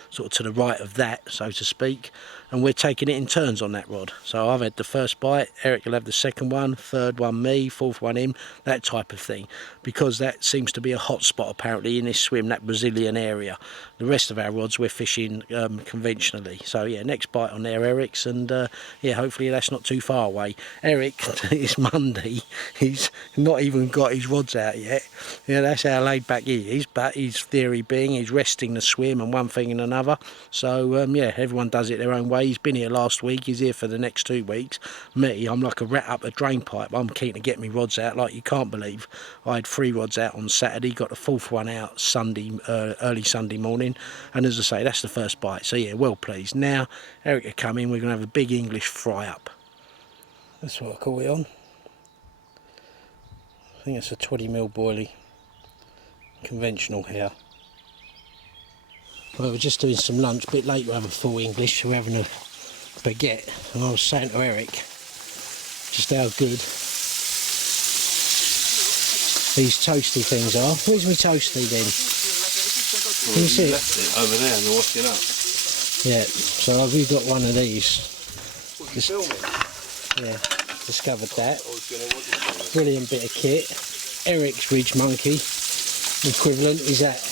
sort of to the right of that, so to speak, and we're taking it in turns on that rod. So I've had the first bite, Eric will have the second one, third one me, fourth one him, that type of thing, because that seems to be a hot spot apparently in this swim, that Brazilian area. The rest of our rods we're fishing conventionally. So yeah, next bite on there, Eric's, and yeah, hopefully that's not too far away. Eric, it's Monday, he's not even got his rods out yet. Yeah, that's how laid back he is, but his theory being he's resting the swim and one thing and another. So yeah, everyone does it their own way. He's been here last week, he's here for the next 2 weeks. Me, I'm like a rat up a drain pipe. I'm keen to get me rods out like you can't believe. I had 3 rods out on Saturday, got the 4th one out Sunday, early Sunday morning, and as I say, that's the first bite. So yeah, well pleased. Now Eric will come in, we're going to have a big English fry up. That's what I call it on. I think it's a 20mm boilie, conventional here. Well, we're just doing some lunch, a bit late to have a full English, we're having a baguette, and I was saying to Eric just how good these toasty things are. Where's my toasty then? Can you see it? Left it over there and washing up. Yeah, so we've got one of these. Yeah, discovered that. Brilliant bit of kit. Eric's Ridge Monkey equivalent is that.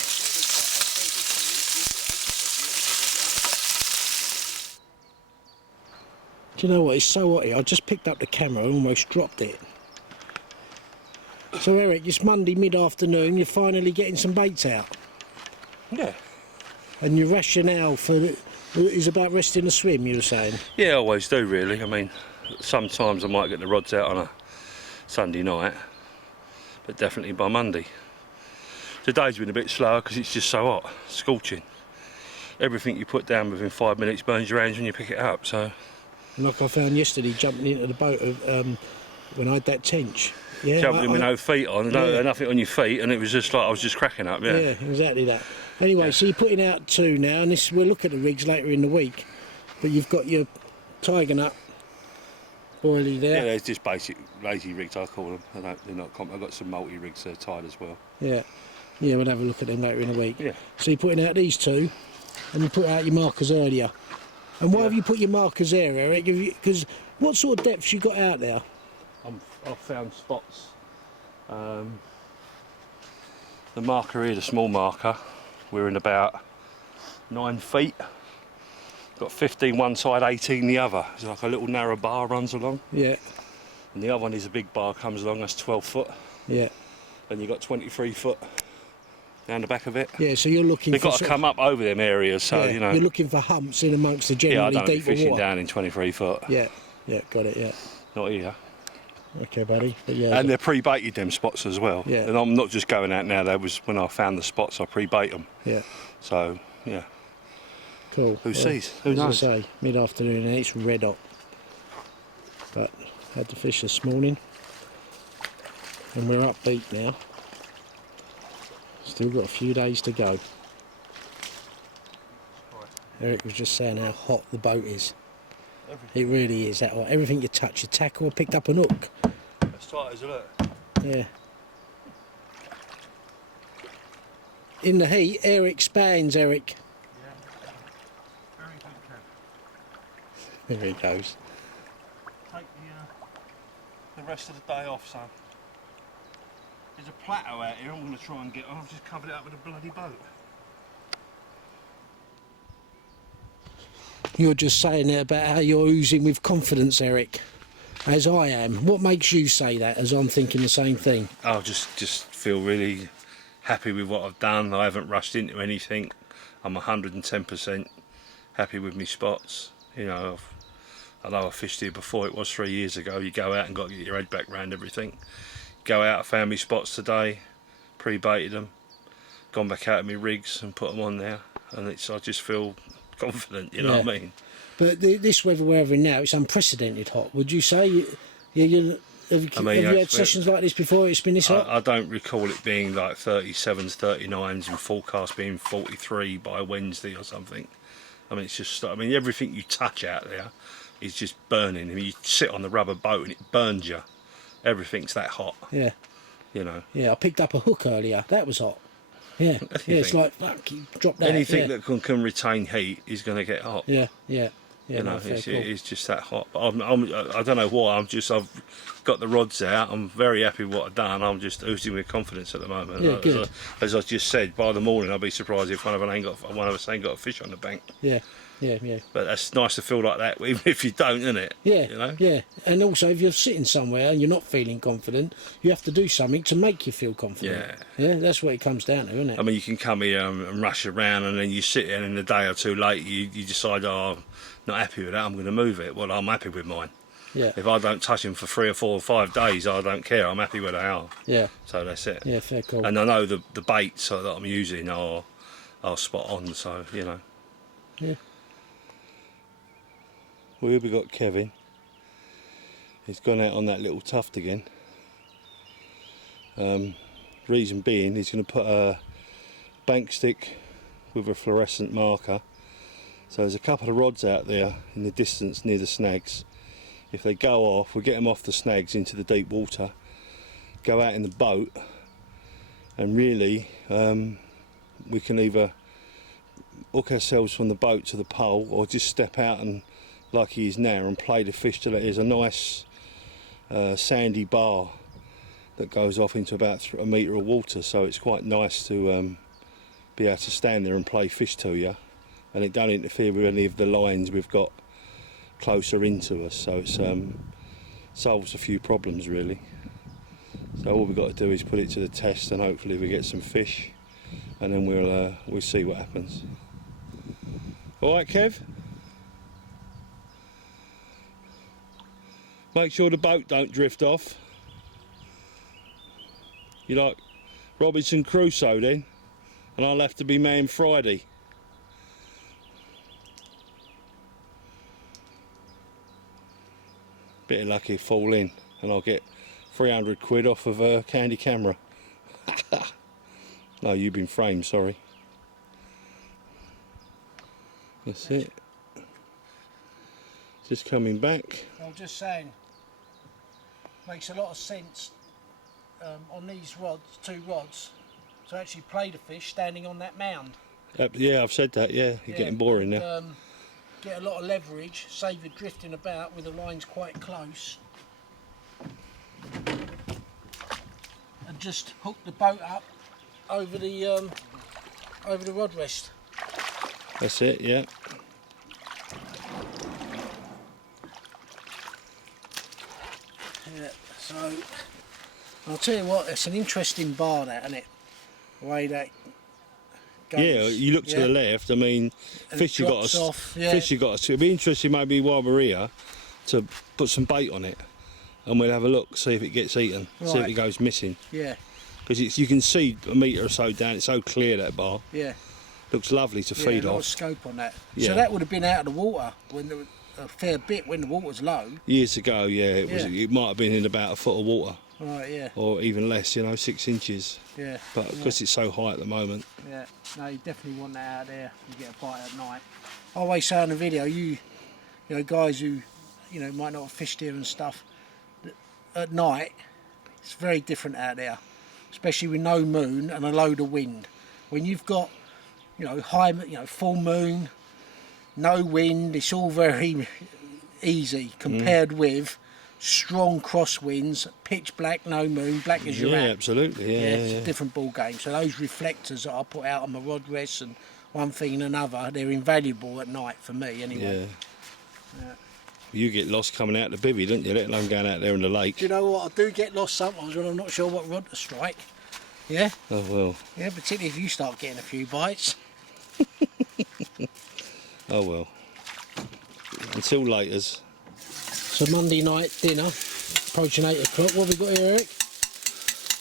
Do you know what, it's so hot here, I just picked up the camera and almost dropped it. So Eric, it's Monday mid-afternoon, you're finally getting some baits out. Yeah. And your rationale for is about resting the swim, you were saying? Yeah, I always do really. I mean, sometimes I might get the rods out on a Sunday night, but definitely by Monday. Today's been a bit slower because it's just so hot, scorching. Everything you put down within 5 minutes burns your hands when you pick it up, so... Like I found yesterday jumping into the boat when I had that tench. Yeah, Jumping in with no feet on, nothing on your feet, and it was just like I was just cracking up, yeah. Yeah, exactly that. Anyway, so you're putting out 2 now, and we'll look at the rigs later in the week, but you've got your Tiger Nut boilie there. Yeah, there's just basic lazy rigs, I call them. They're not I've got some multi-rigs tied as well. Yeah, yeah, we'll have a look at them later in the week. Yeah. So you're putting out these 2, and you put out your markers earlier. And why have you put your markers there, Eric? Because what sort of depths you got out there? I've found spots. The marker here, the small marker, we're in about 9 feet. Got 15 one side, 18 the other. It's like a little narrow bar runs along. Yeah. And the other one is a big bar comes along, that's 12 foot. Yeah. And you've got 23 foot down the back of it. Yeah, so you're looking They've for... got to come up over them areas, so, yeah, you know. You're looking for humps in amongst the Yeah, I generally don't be deeper fishing water. down in 23 foot. Yeah, yeah, got it, yeah. Not here. Okay, buddy. But yeah, And they're pre-baited them spots as well. Yeah. And I'm not just going out now, that was when I found the spots, I pre-bait them. yeah, So, yeah. cool. Who sees? Who As I knows? say, mid-afternoon and it's red hot. But had to fish this morning. And we're upbeat now. Still got a few days to go. Eric was just saying how hot the boat is. It really is that hot. Everything you touch, you tackle, I picked up an hook. As tight as a look. Yeah. In the heat, Eric spans, Eric. There he goes. Take the rest of the day off, son. There's a plateau out here I'm going to try and get on. I've just covered it up with a bloody boat. You're just saying there about how you're oozing with confidence, Eric, as I am. What makes you say that, as I'm thinking the same thing? I just feel really happy with what I've done. I haven't rushed into anything. I'm 110% happy with my spots. You know, I know I fished here before, it was 3 years ago. You go out and got to get your head back round everything. Go out, found me spots today, pre-baited them, gone back out of my rigs and put them on there, and I just feel confident, you know what I mean? But this weather we're having now, it's unprecedented hot. Would you say? Have you had sessions like this before? It's been this hot? I don't recall it being like 37s, 39s, and forecast being 43 by Wednesday or something. I mean, it's just, I mean, everything you touch out there is just burning. I mean, you sit on the rubber boat and it burns you. Everything's that hot. Yeah. You know. Yeah, I picked up a hook earlier. That was hot. Yeah. Yeah, it's like, fuck, you drop that. Anything that can retain heat is going to get hot. Yeah, yeah. Yeah, you know, no, it's just that hot. But I don't know why. I've got the rods out. I'm very happy with what I've done. I'm just oozing with confidence at the moment. Yeah, good. As I just said, by the morning I'll be surprised if one of us ain't got a fish on the bank. Yeah, yeah, yeah. But that's nice to feel like that, even if you don't, isn't it? Yeah, you know? yeah. And also, if you're sitting somewhere and you're not feeling confident, you have to do something to make you feel confident. Yeah. Yeah, that's what it comes down to, isn't it? I mean, you can come here and rush around, and then you sit here, and in a day or two later, you decide, oh, I'm not happy with that, I'm going to move it. Well, I'm happy with mine. Yeah. If I don't touch them for 3 or 4 or 5 days, I don't care. I'm happy where they are. Yeah. So that's it. Yeah, fair call. And I know the baits that I'm using are spot on, so, you know. Yeah. Well, here we got Kevin. He's gone out on that little tuft again. Reason being, he's going to put a bank stick with a fluorescent marker. So there's a couple of rods out there in the distance near the snags. If they go off, we'll get them off the snags into the deep water, go out in the boat, and really we can either hook ourselves from the boat to the pole or just step out and, like he is now, and play the fish till it is a nice sandy bar that goes off into about a metre of water, so it's quite nice to be able to stand there and play fish to you, and it don't interfere with any of the lines we've got closer into us, so it's solves a few problems really. So all we've got to do is put it to the test, and hopefully we get some fish, and then we'll see what happens. All right, Kev? Make sure the boat don't drift off. You like Robinson Crusoe then? And I'll have to be man Friday. Bit of lucky, fall in, and I'll get 300 quid off of a candy camera. No, you've been framed, sorry. That's it. Just coming back. I'm just saying, makes a lot of sense on these rods, 2 rods, to actually play the fish standing on that mound. Yeah, I've said that, yeah. You're getting boring now. Get a lot of leverage, save you drifting about with the lines quite close. And just hook the boat up over the rod rest. That's it, yeah. Yeah, so I'll tell you what, it's an interesting bar, that, isn't it? The way that goes. Yeah, you look to the left. I mean, And fish it you got drops to, off, yeah. fish you got to. It'd be interesting maybe while we're here to put some bait on it, and we'll have a look, see if it gets eaten, see if Right. it goes missing. Yeah, Because you can see a metre or so down. It's so clear, that bar. yeah. Looks lovely to Yeah, feed a lot of off. scope on that. Yeah. So that would have been out of the water when there was a fair bit when the water was low. Years ago, yeah, it was. Yeah. It might have been in about a foot of water, Right, yeah, or even less. 6 inches. yeah. But because it's so high at the moment. Yeah, no, you definitely want that out there. You get a bite at night. I always say on the video, you know, guys who, might not have fished here and stuff, that at night, it's very different out there, especially with no moon and a load of wind. When you've got, high, full moon, no wind, it's all very easy compared with strong crosswinds, pitch black, no moon, black as your Yeah, hat. absolutely. Yeah, It's yeah. a different ball game. So those reflectors that I put out on my rod rests and one thing and another, they're invaluable at night for me anyway. Yeah. You get lost coming out the bivvy, don't you? Let alone going out there in the lake. Do you know what? I do get lost sometimes when I'm not sure what rod to strike. Yeah? Oh well. Yeah, particularly if you start getting a few bites. Oh well. Until laters. So Monday night dinner, approaching 8 o'clock. What have we got here, Eric?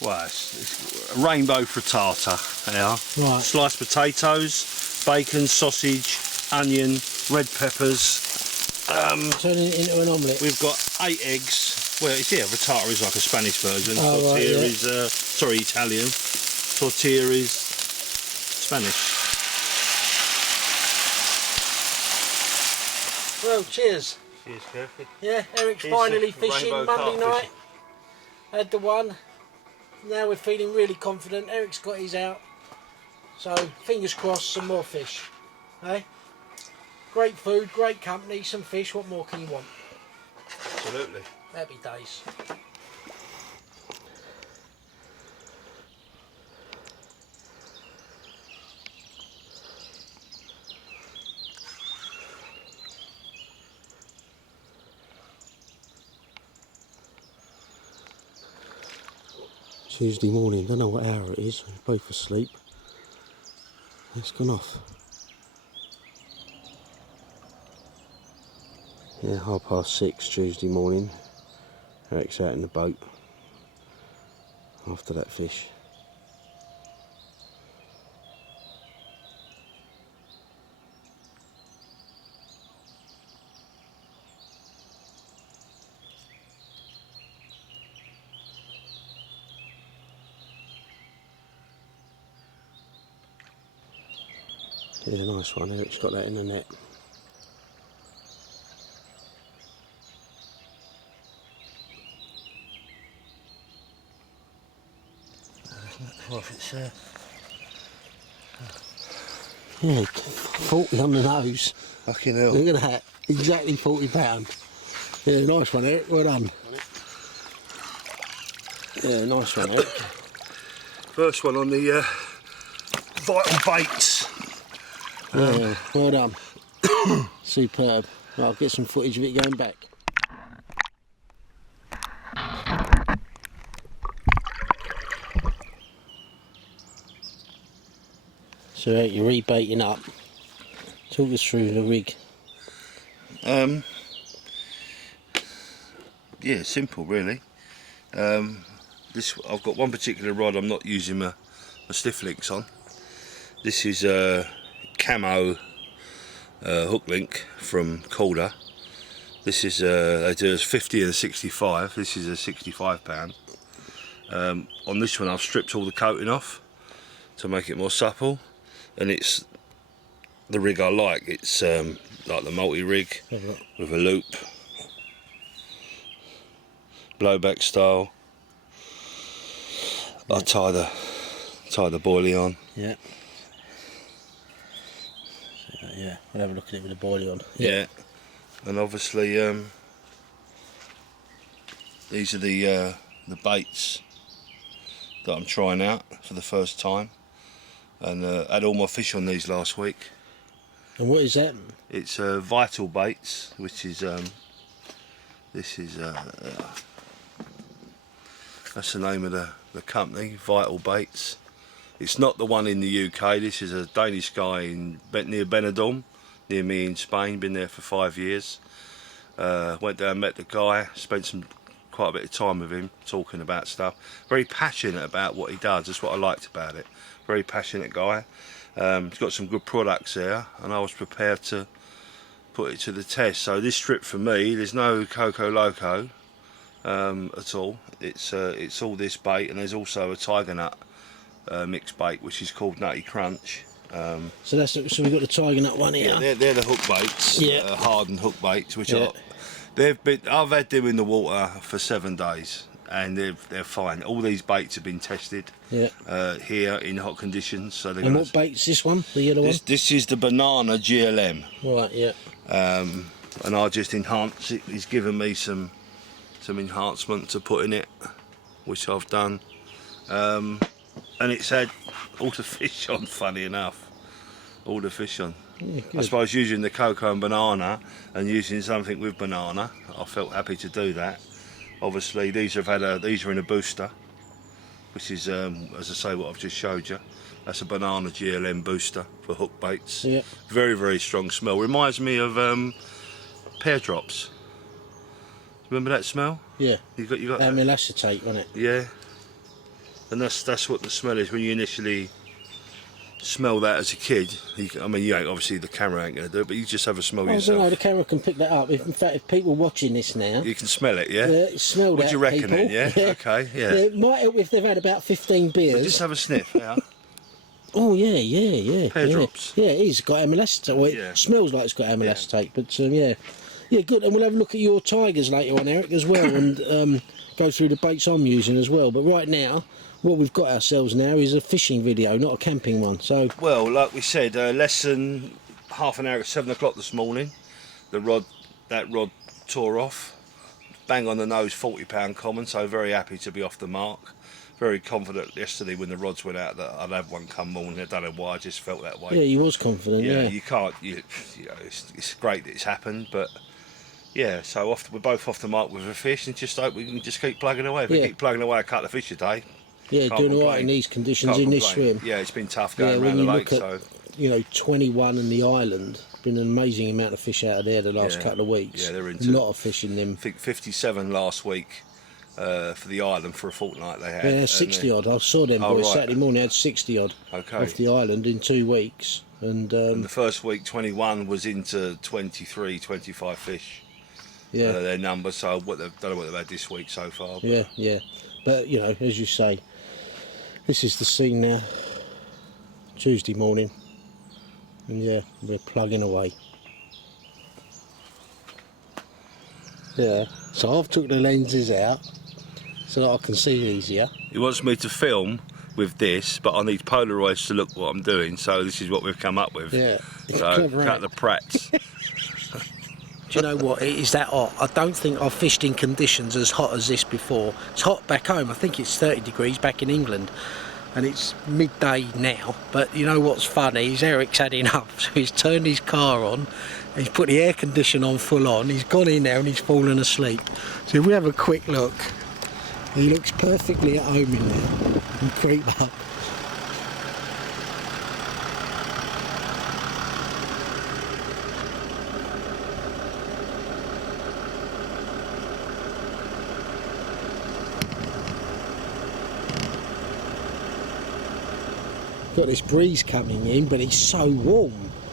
Well, it's a rainbow frittata. Now, Right. sliced potatoes, bacon, sausage, onion, red peppers. Turning it into an omelette. We've got 8 eggs. Well, frittata is like a Spanish version. Oh, right, Tortilla yeah. is, Italian. Tortilla is Spanish. Well, cheers. Cheers, Kirky. Yeah, Eric's Here's finally the fishing rainbow Monday carp night. Had the one. Now we're feeling really confident. Eric's got his out. So, fingers crossed, some more fish. Hey? Great food, great company, some fish. What more can you want? Absolutely. Happy days. Tuesday morning, don't know what hour it is, we're both asleep. It's gone off. Yeah, 6:30 Tuesday morning. Eric's out in the boat after that fish. Yeah, nice one. Eric's got that in the net. Yeah, 40 on the nose. Fucking hell. Look at that. Exactly 40 pound. Yeah, nice one, Eric. Well done. Yeah, nice one, Eric. First one on the Vital Baits. Yeah, well done. Superb. Right, I'll get some footage of it going back. So Eric, you're rebaiting up. Talk us through the rig. Yeah, simple really. I've got one particular rod I'm not using my stiff links on. This is a camo hook link from Calder. This is they do a 50 and a 65. This is a 65 pound. On this one I've stripped all the coating off to make it more supple, and it's the rig I like. It's like the multi-rig with a loop, blowback style. I tie the boilie on. Yeah. So, yeah, we'll have a look at it with the boilie on. Yeah. And obviously these are the baits that I'm trying out for the first time, and had all my fish on these last week. And what is that? It's Vital Baits, which is that's the name of the company, Vital Baits. It's not the one in the UK. This is a Danish guy near Benidorm, near me in Spain. Been there for 5 years. Went down, met the guy, spent quite a bit of time with him talking about stuff. Very passionate about what he does. That's what I liked about it. Very passionate guy. He's got some good products there, and I was prepared to put it to the test. So this strip for me, there's no Coco Loco at all. It's all this bait, and there's also a tiger nut mixed bait, which is called Nutty Crunch. So we've got the tiger nut one here. Yeah, they're the hook baits, Yeah. hardened hook baits, which Yeah. I've had them in the water for 7 days, and they're fine. All these baits have been tested here in hot conditions. So they're And gonna, what bait's this one? The yellow this is the banana GLM, one? Right, yeah. and I just enhance it. He's given me some enhancement to put in it, which I've done. And it's had all the fish on, funny enough. All the fish on. Yeah, I suppose using the cocoa and banana and using something with banana, I felt happy to do that. Obviously these are in a booster, which is as I say, what I've just showed you. That's a banana GLM booster for hook baits. Yeah. Very, very strong smell. Reminds me of pear drops. Remember that smell? Yeah. You got that? Amyl acetate, wasn't it? Yeah. And that's what the smell is when you initially smell that as a kid. I mean, you ain't, obviously the camera ain't going to do it, but you just have a smell I don't yourself. know, the camera can pick that up. In fact, if people watching this now, You can smell it, yeah? smell What that, do you reckon people. then, yeah? Okay, yeah. It might help if they've had about 15 beers. Just have a sniff, yeah? Oh, yeah. Pear yeah. drops. Yeah, it is. It's got amyl acetate. Well, it Yeah. smells like it's got amyl Yeah. acetate, but yeah. Yeah, good. And we'll have a look at your tigers later on, Eric, as well, and go through the baits I'm using as well. But right now, what we've got ourselves now is a fishing video, not a camping one. So, Well, like we said, less than half an hour at 7 o'clock this morning, that rod tore off. Bang on the nose, £40 common, so very happy to be off the mark. Very confident yesterday when the rods went out that I'd have one come morning. I don't know why, I just felt that way. yeah, you was confident, yeah. You can't, you know, it's great that it's happened, but yeah, so we're both off the mark with a fish, and just hope we can just keep plugging away. If we Yeah. keep plugging away a couple of fish a day, Yeah, can't doing all right complain. in these conditions Can't in this complain. swim. Yeah, it's been tough Yeah, going when around the you lake, look at, so 21 and the island, been an amazing amount of fish out of there the last Yeah. couple of weeks. Yeah, they're a into lot of fish in them. I think 57 last week for the island for a fortnight they had. Yeah, and 60 odd. I saw them Oh, boys right. Saturday morning. They had 60 odd Okay. off the island in 2 weeks, and And the first week 21 was into 23, 25 fish. yeah, Their number, so don't know what they've had this week so far. But yeah. But you know, as you say, this is the scene now. Tuesday morning, and yeah, we're plugging away. Yeah. So I've took the lenses out so that I can see easier. He wants me to film with this, but I need Polaroids to look what I'm doing, so this is what we've come up with. Yeah. So, Clever, cut ain't the prats. Do you know what? It is that hot. I don't think I've fished in conditions as hot as this before. It's hot back home. I think it's 30 degrees back in England. And it's midday now. But you know what's funny is Eric's had enough. So he's turned his car on. He's put the air conditioner on full on. He's gone in there and he's fallen asleep. So if we have a quick look, he looks perfectly at home in there. And creep up. Got this breeze coming in, but it's so warm.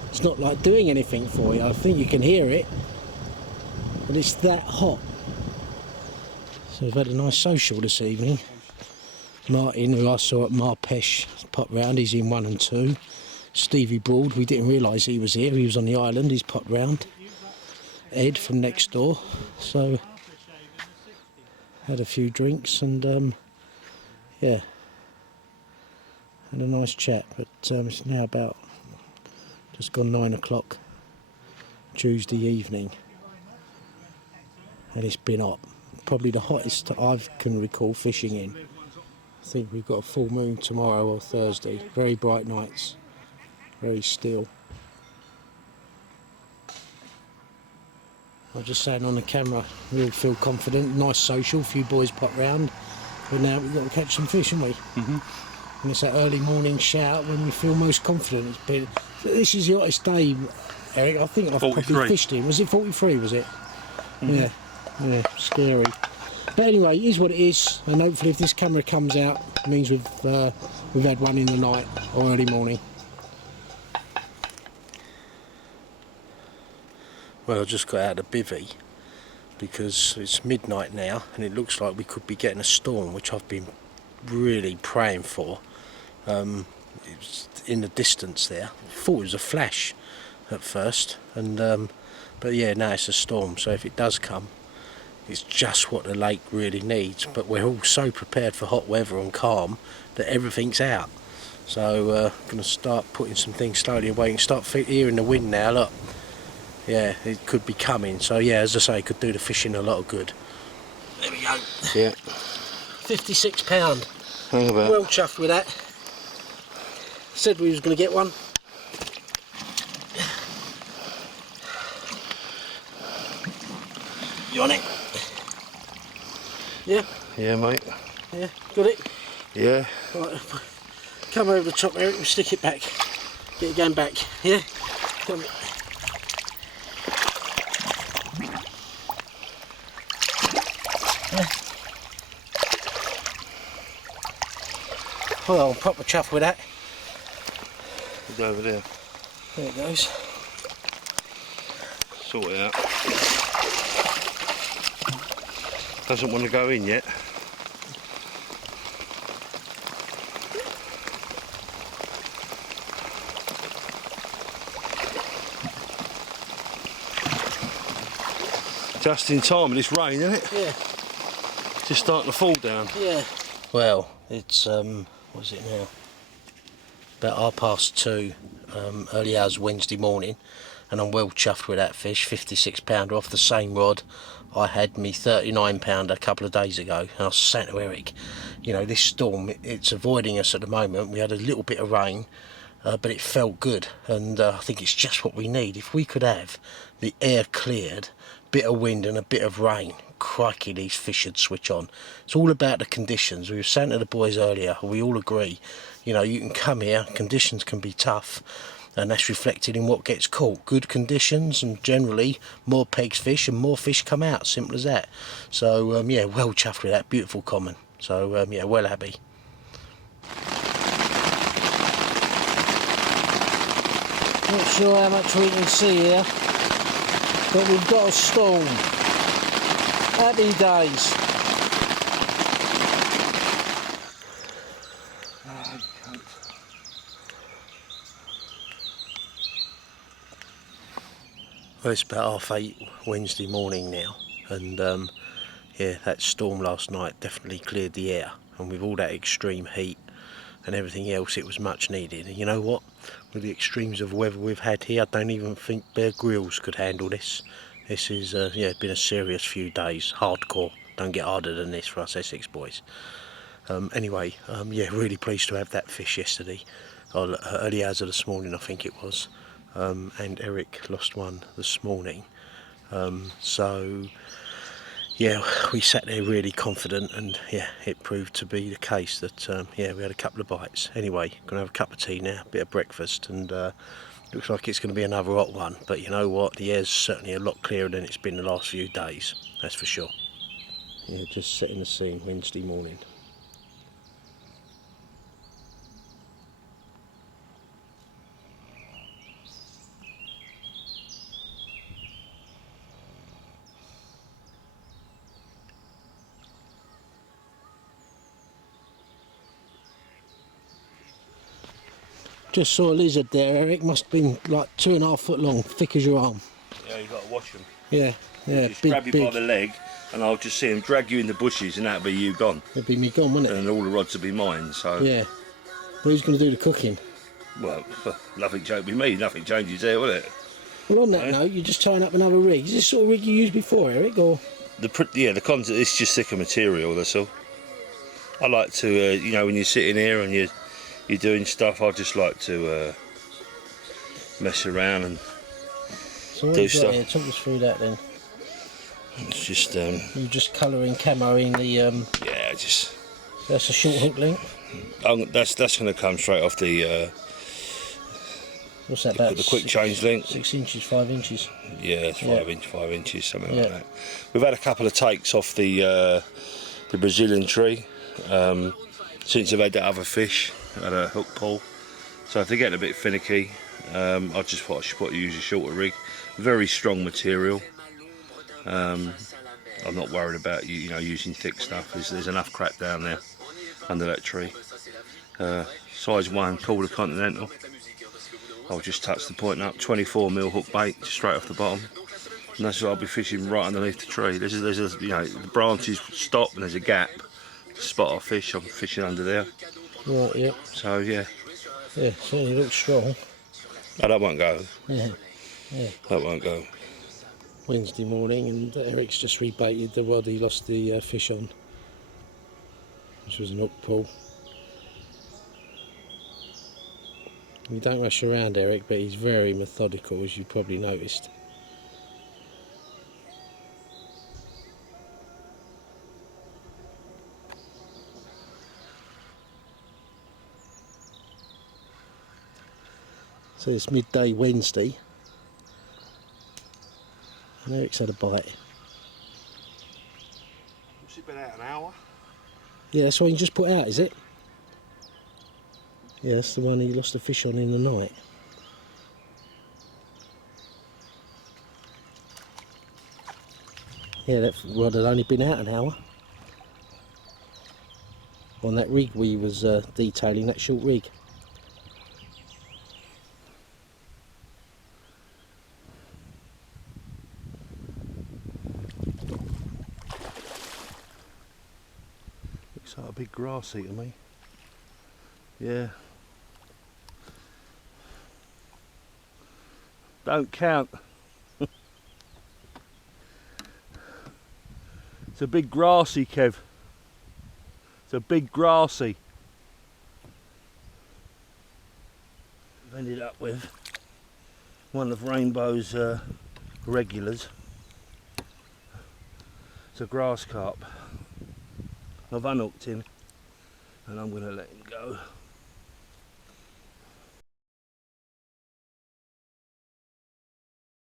It's not like doing anything for you. I think you can hear it, but it's that hot. So we've had a nice social this evening. Martin, who I saw at Marpesh, popped round. He's in 1 and 2. Stevie Broad, we didn't realise he was here. He was on the island. He's popped round. Ed from next door. So had a few drinks and yeah. Had a nice chat, but it's now about just gone 9 o'clock Tuesday evening, and it's been hot. Probably the hottest I can recall fishing in. I think we've got a full moon tomorrow or Thursday. Very bright nights, very still. I was just saying on the camera, we all feel confident, nice social, few boys pop round, but now we've got to catch some fish, haven't we? Mm-hmm. And it's that early morning shout when we feel most confident. It's been, this is the hottest day, Eric. I think I've 43. probably fished in. Was it 43? Was it? Yeah, scary. But anyway, it is what it is. And hopefully, if this camera comes out, it means we've had one in the night or early morning. Well, I just got out of bivvy because it's midnight now, and it looks like we could be getting a storm, which I've been really praying for. It was in the distance there. I thought it was a flash at first, and but yeah, now it's a storm. So if it does come, it's just what the lake really needs. But we're all so prepared for hot weather and calm that everything's out. So I'm going to start putting some things slowly away and start hearing the wind now. Look, yeah, it could be coming. So yeah, as I say, it could do the fishing a lot of good. There we go. Yeah. £56. Hang about. Well chuffed with that. Said we was going to get one. You on it? Yeah, Yeah, mate. yeah, got it. Yeah. Right, come over the top, Eric, and stick it back. Get it going back, yeah? Come. Well, I'm proper chuffed with that. It's over there. There it goes. Sort it out. Doesn't want to go in yet. Just in time with this rain, isn't it? Yeah. Just starting to fall down. Yeah. Well, it's what's it now? About 2:30, early hours Wednesday morning, and I'm well chuffed with that fish. 56 pounder off the same rod I had me 39 pounder a couple of days ago. And I was saying to Eric, you know, this storm, it's avoiding us at the moment. We had a little bit of rain, but it felt good, and I think it's just what we need. If we could have the air cleared, bit of wind and a bit of rain, crikey, these fish should switch on. It's all about the conditions. We were saying to the boys earlier, we all agree, you know, you can come here, conditions can be tough, and that's reflected in what gets caught. Good conditions, and generally more pegs fish and more fish come out, simple as that. So yeah, well chuffed with that, beautiful common. So yeah, well happy. Not sure how much we can see here, but we've got a storm. Happy days. Well, it's about 8:30 Wednesday morning now, and yeah, that storm last night definitely cleared the air, and with all that extreme heat and everything else, it was much needed. And you know what? With the extremes of weather we've had here, I don't even think Bear Grylls could handle this. This is, yeah, been a serious few days, hardcore. Don't get harder than this for us Essex boys. Anyway, yeah, really pleased to have that fish yesterday, early hours of this morning I think it was, and Eric lost one this morning. So, yeah, we sat there really confident, and yeah, it proved to be the case that, yeah, we had a couple of bites. Anyway, gonna have a cup of tea now, a bit of breakfast, and looks like it's going to be another hot one. But you know what, the air's certainly a lot clearer than it's been the last few days, that's for sure. Yeah, just setting the scene Wednesday morning. Just saw a lizard there, Eric. Must have been like 2.5 foot long, thick as your arm. Yeah, you've got to watch them. Yeah, yeah, Just big, grab you big. by the leg, and I'll just see him drag you in the bushes, and that'll be you gone. It'd be me gone, wouldn't it? And all the rods will be mine. So Yeah. But who's going to do the cooking? well, nothing changes with me. Nothing changes there, will it? Well, on that note, you're just tying up another rig. Is this the sort of rig you used before, Eric, or? The content is just thicker material. That's all. I like to, you know, when you're sitting here and you're doing stuff, I just like to mess around and So what do you got stuff. here? Talk us through that then. It's just, You just colouring, camoing the. yeah, just. That's a short hook link. That's going to come straight off the What's that? About the quick change link. 6 inches, 5 inches. Yeah, it's Yeah. 5 inches, something Yeah. like that. We've had a couple of takes off the Brazilian tree since I've had that other fish at a hook pull. So if they're getting a bit finicky, I just thought I should probably use a shorter rig. Very strong material. I'm not worried about you know using thick stuff. There's enough crap down there under that tree. Size 1, Calder Continental. I'll just touch the point up. 24mm hook bait straight off the bottom, and that's what I'll be fishing right underneath the tree. There's a you know the branches stop and there's a gap to spot our fish. I'm fishing under there. Right, yeah. So yeah, Yeah, certainly looks strong. no, that won't go. Yeah. That won't go. Wednesday morning, and Eric's just rebaited the rod he lost the fish on, which was an hook pull. We don't rush around Eric, but he's very methodical, as you probably noticed. So it's midday Wednesday, and Eric's had a bite. It's been out an hour. Yeah, that's what you just put out, is it? Yeah, that's the one he lost a fish on in the night. Yeah, that rod had only been out an hour. On that rig we was detailing, that short rig. Looks like a big grassy to me. Yeah. Don't count. It's a big grassy, Kev. It's a big grassy. I've ended up with one of Rainbow's regulars. It's a grass carp. I've unhooked him and I'm going to let him go.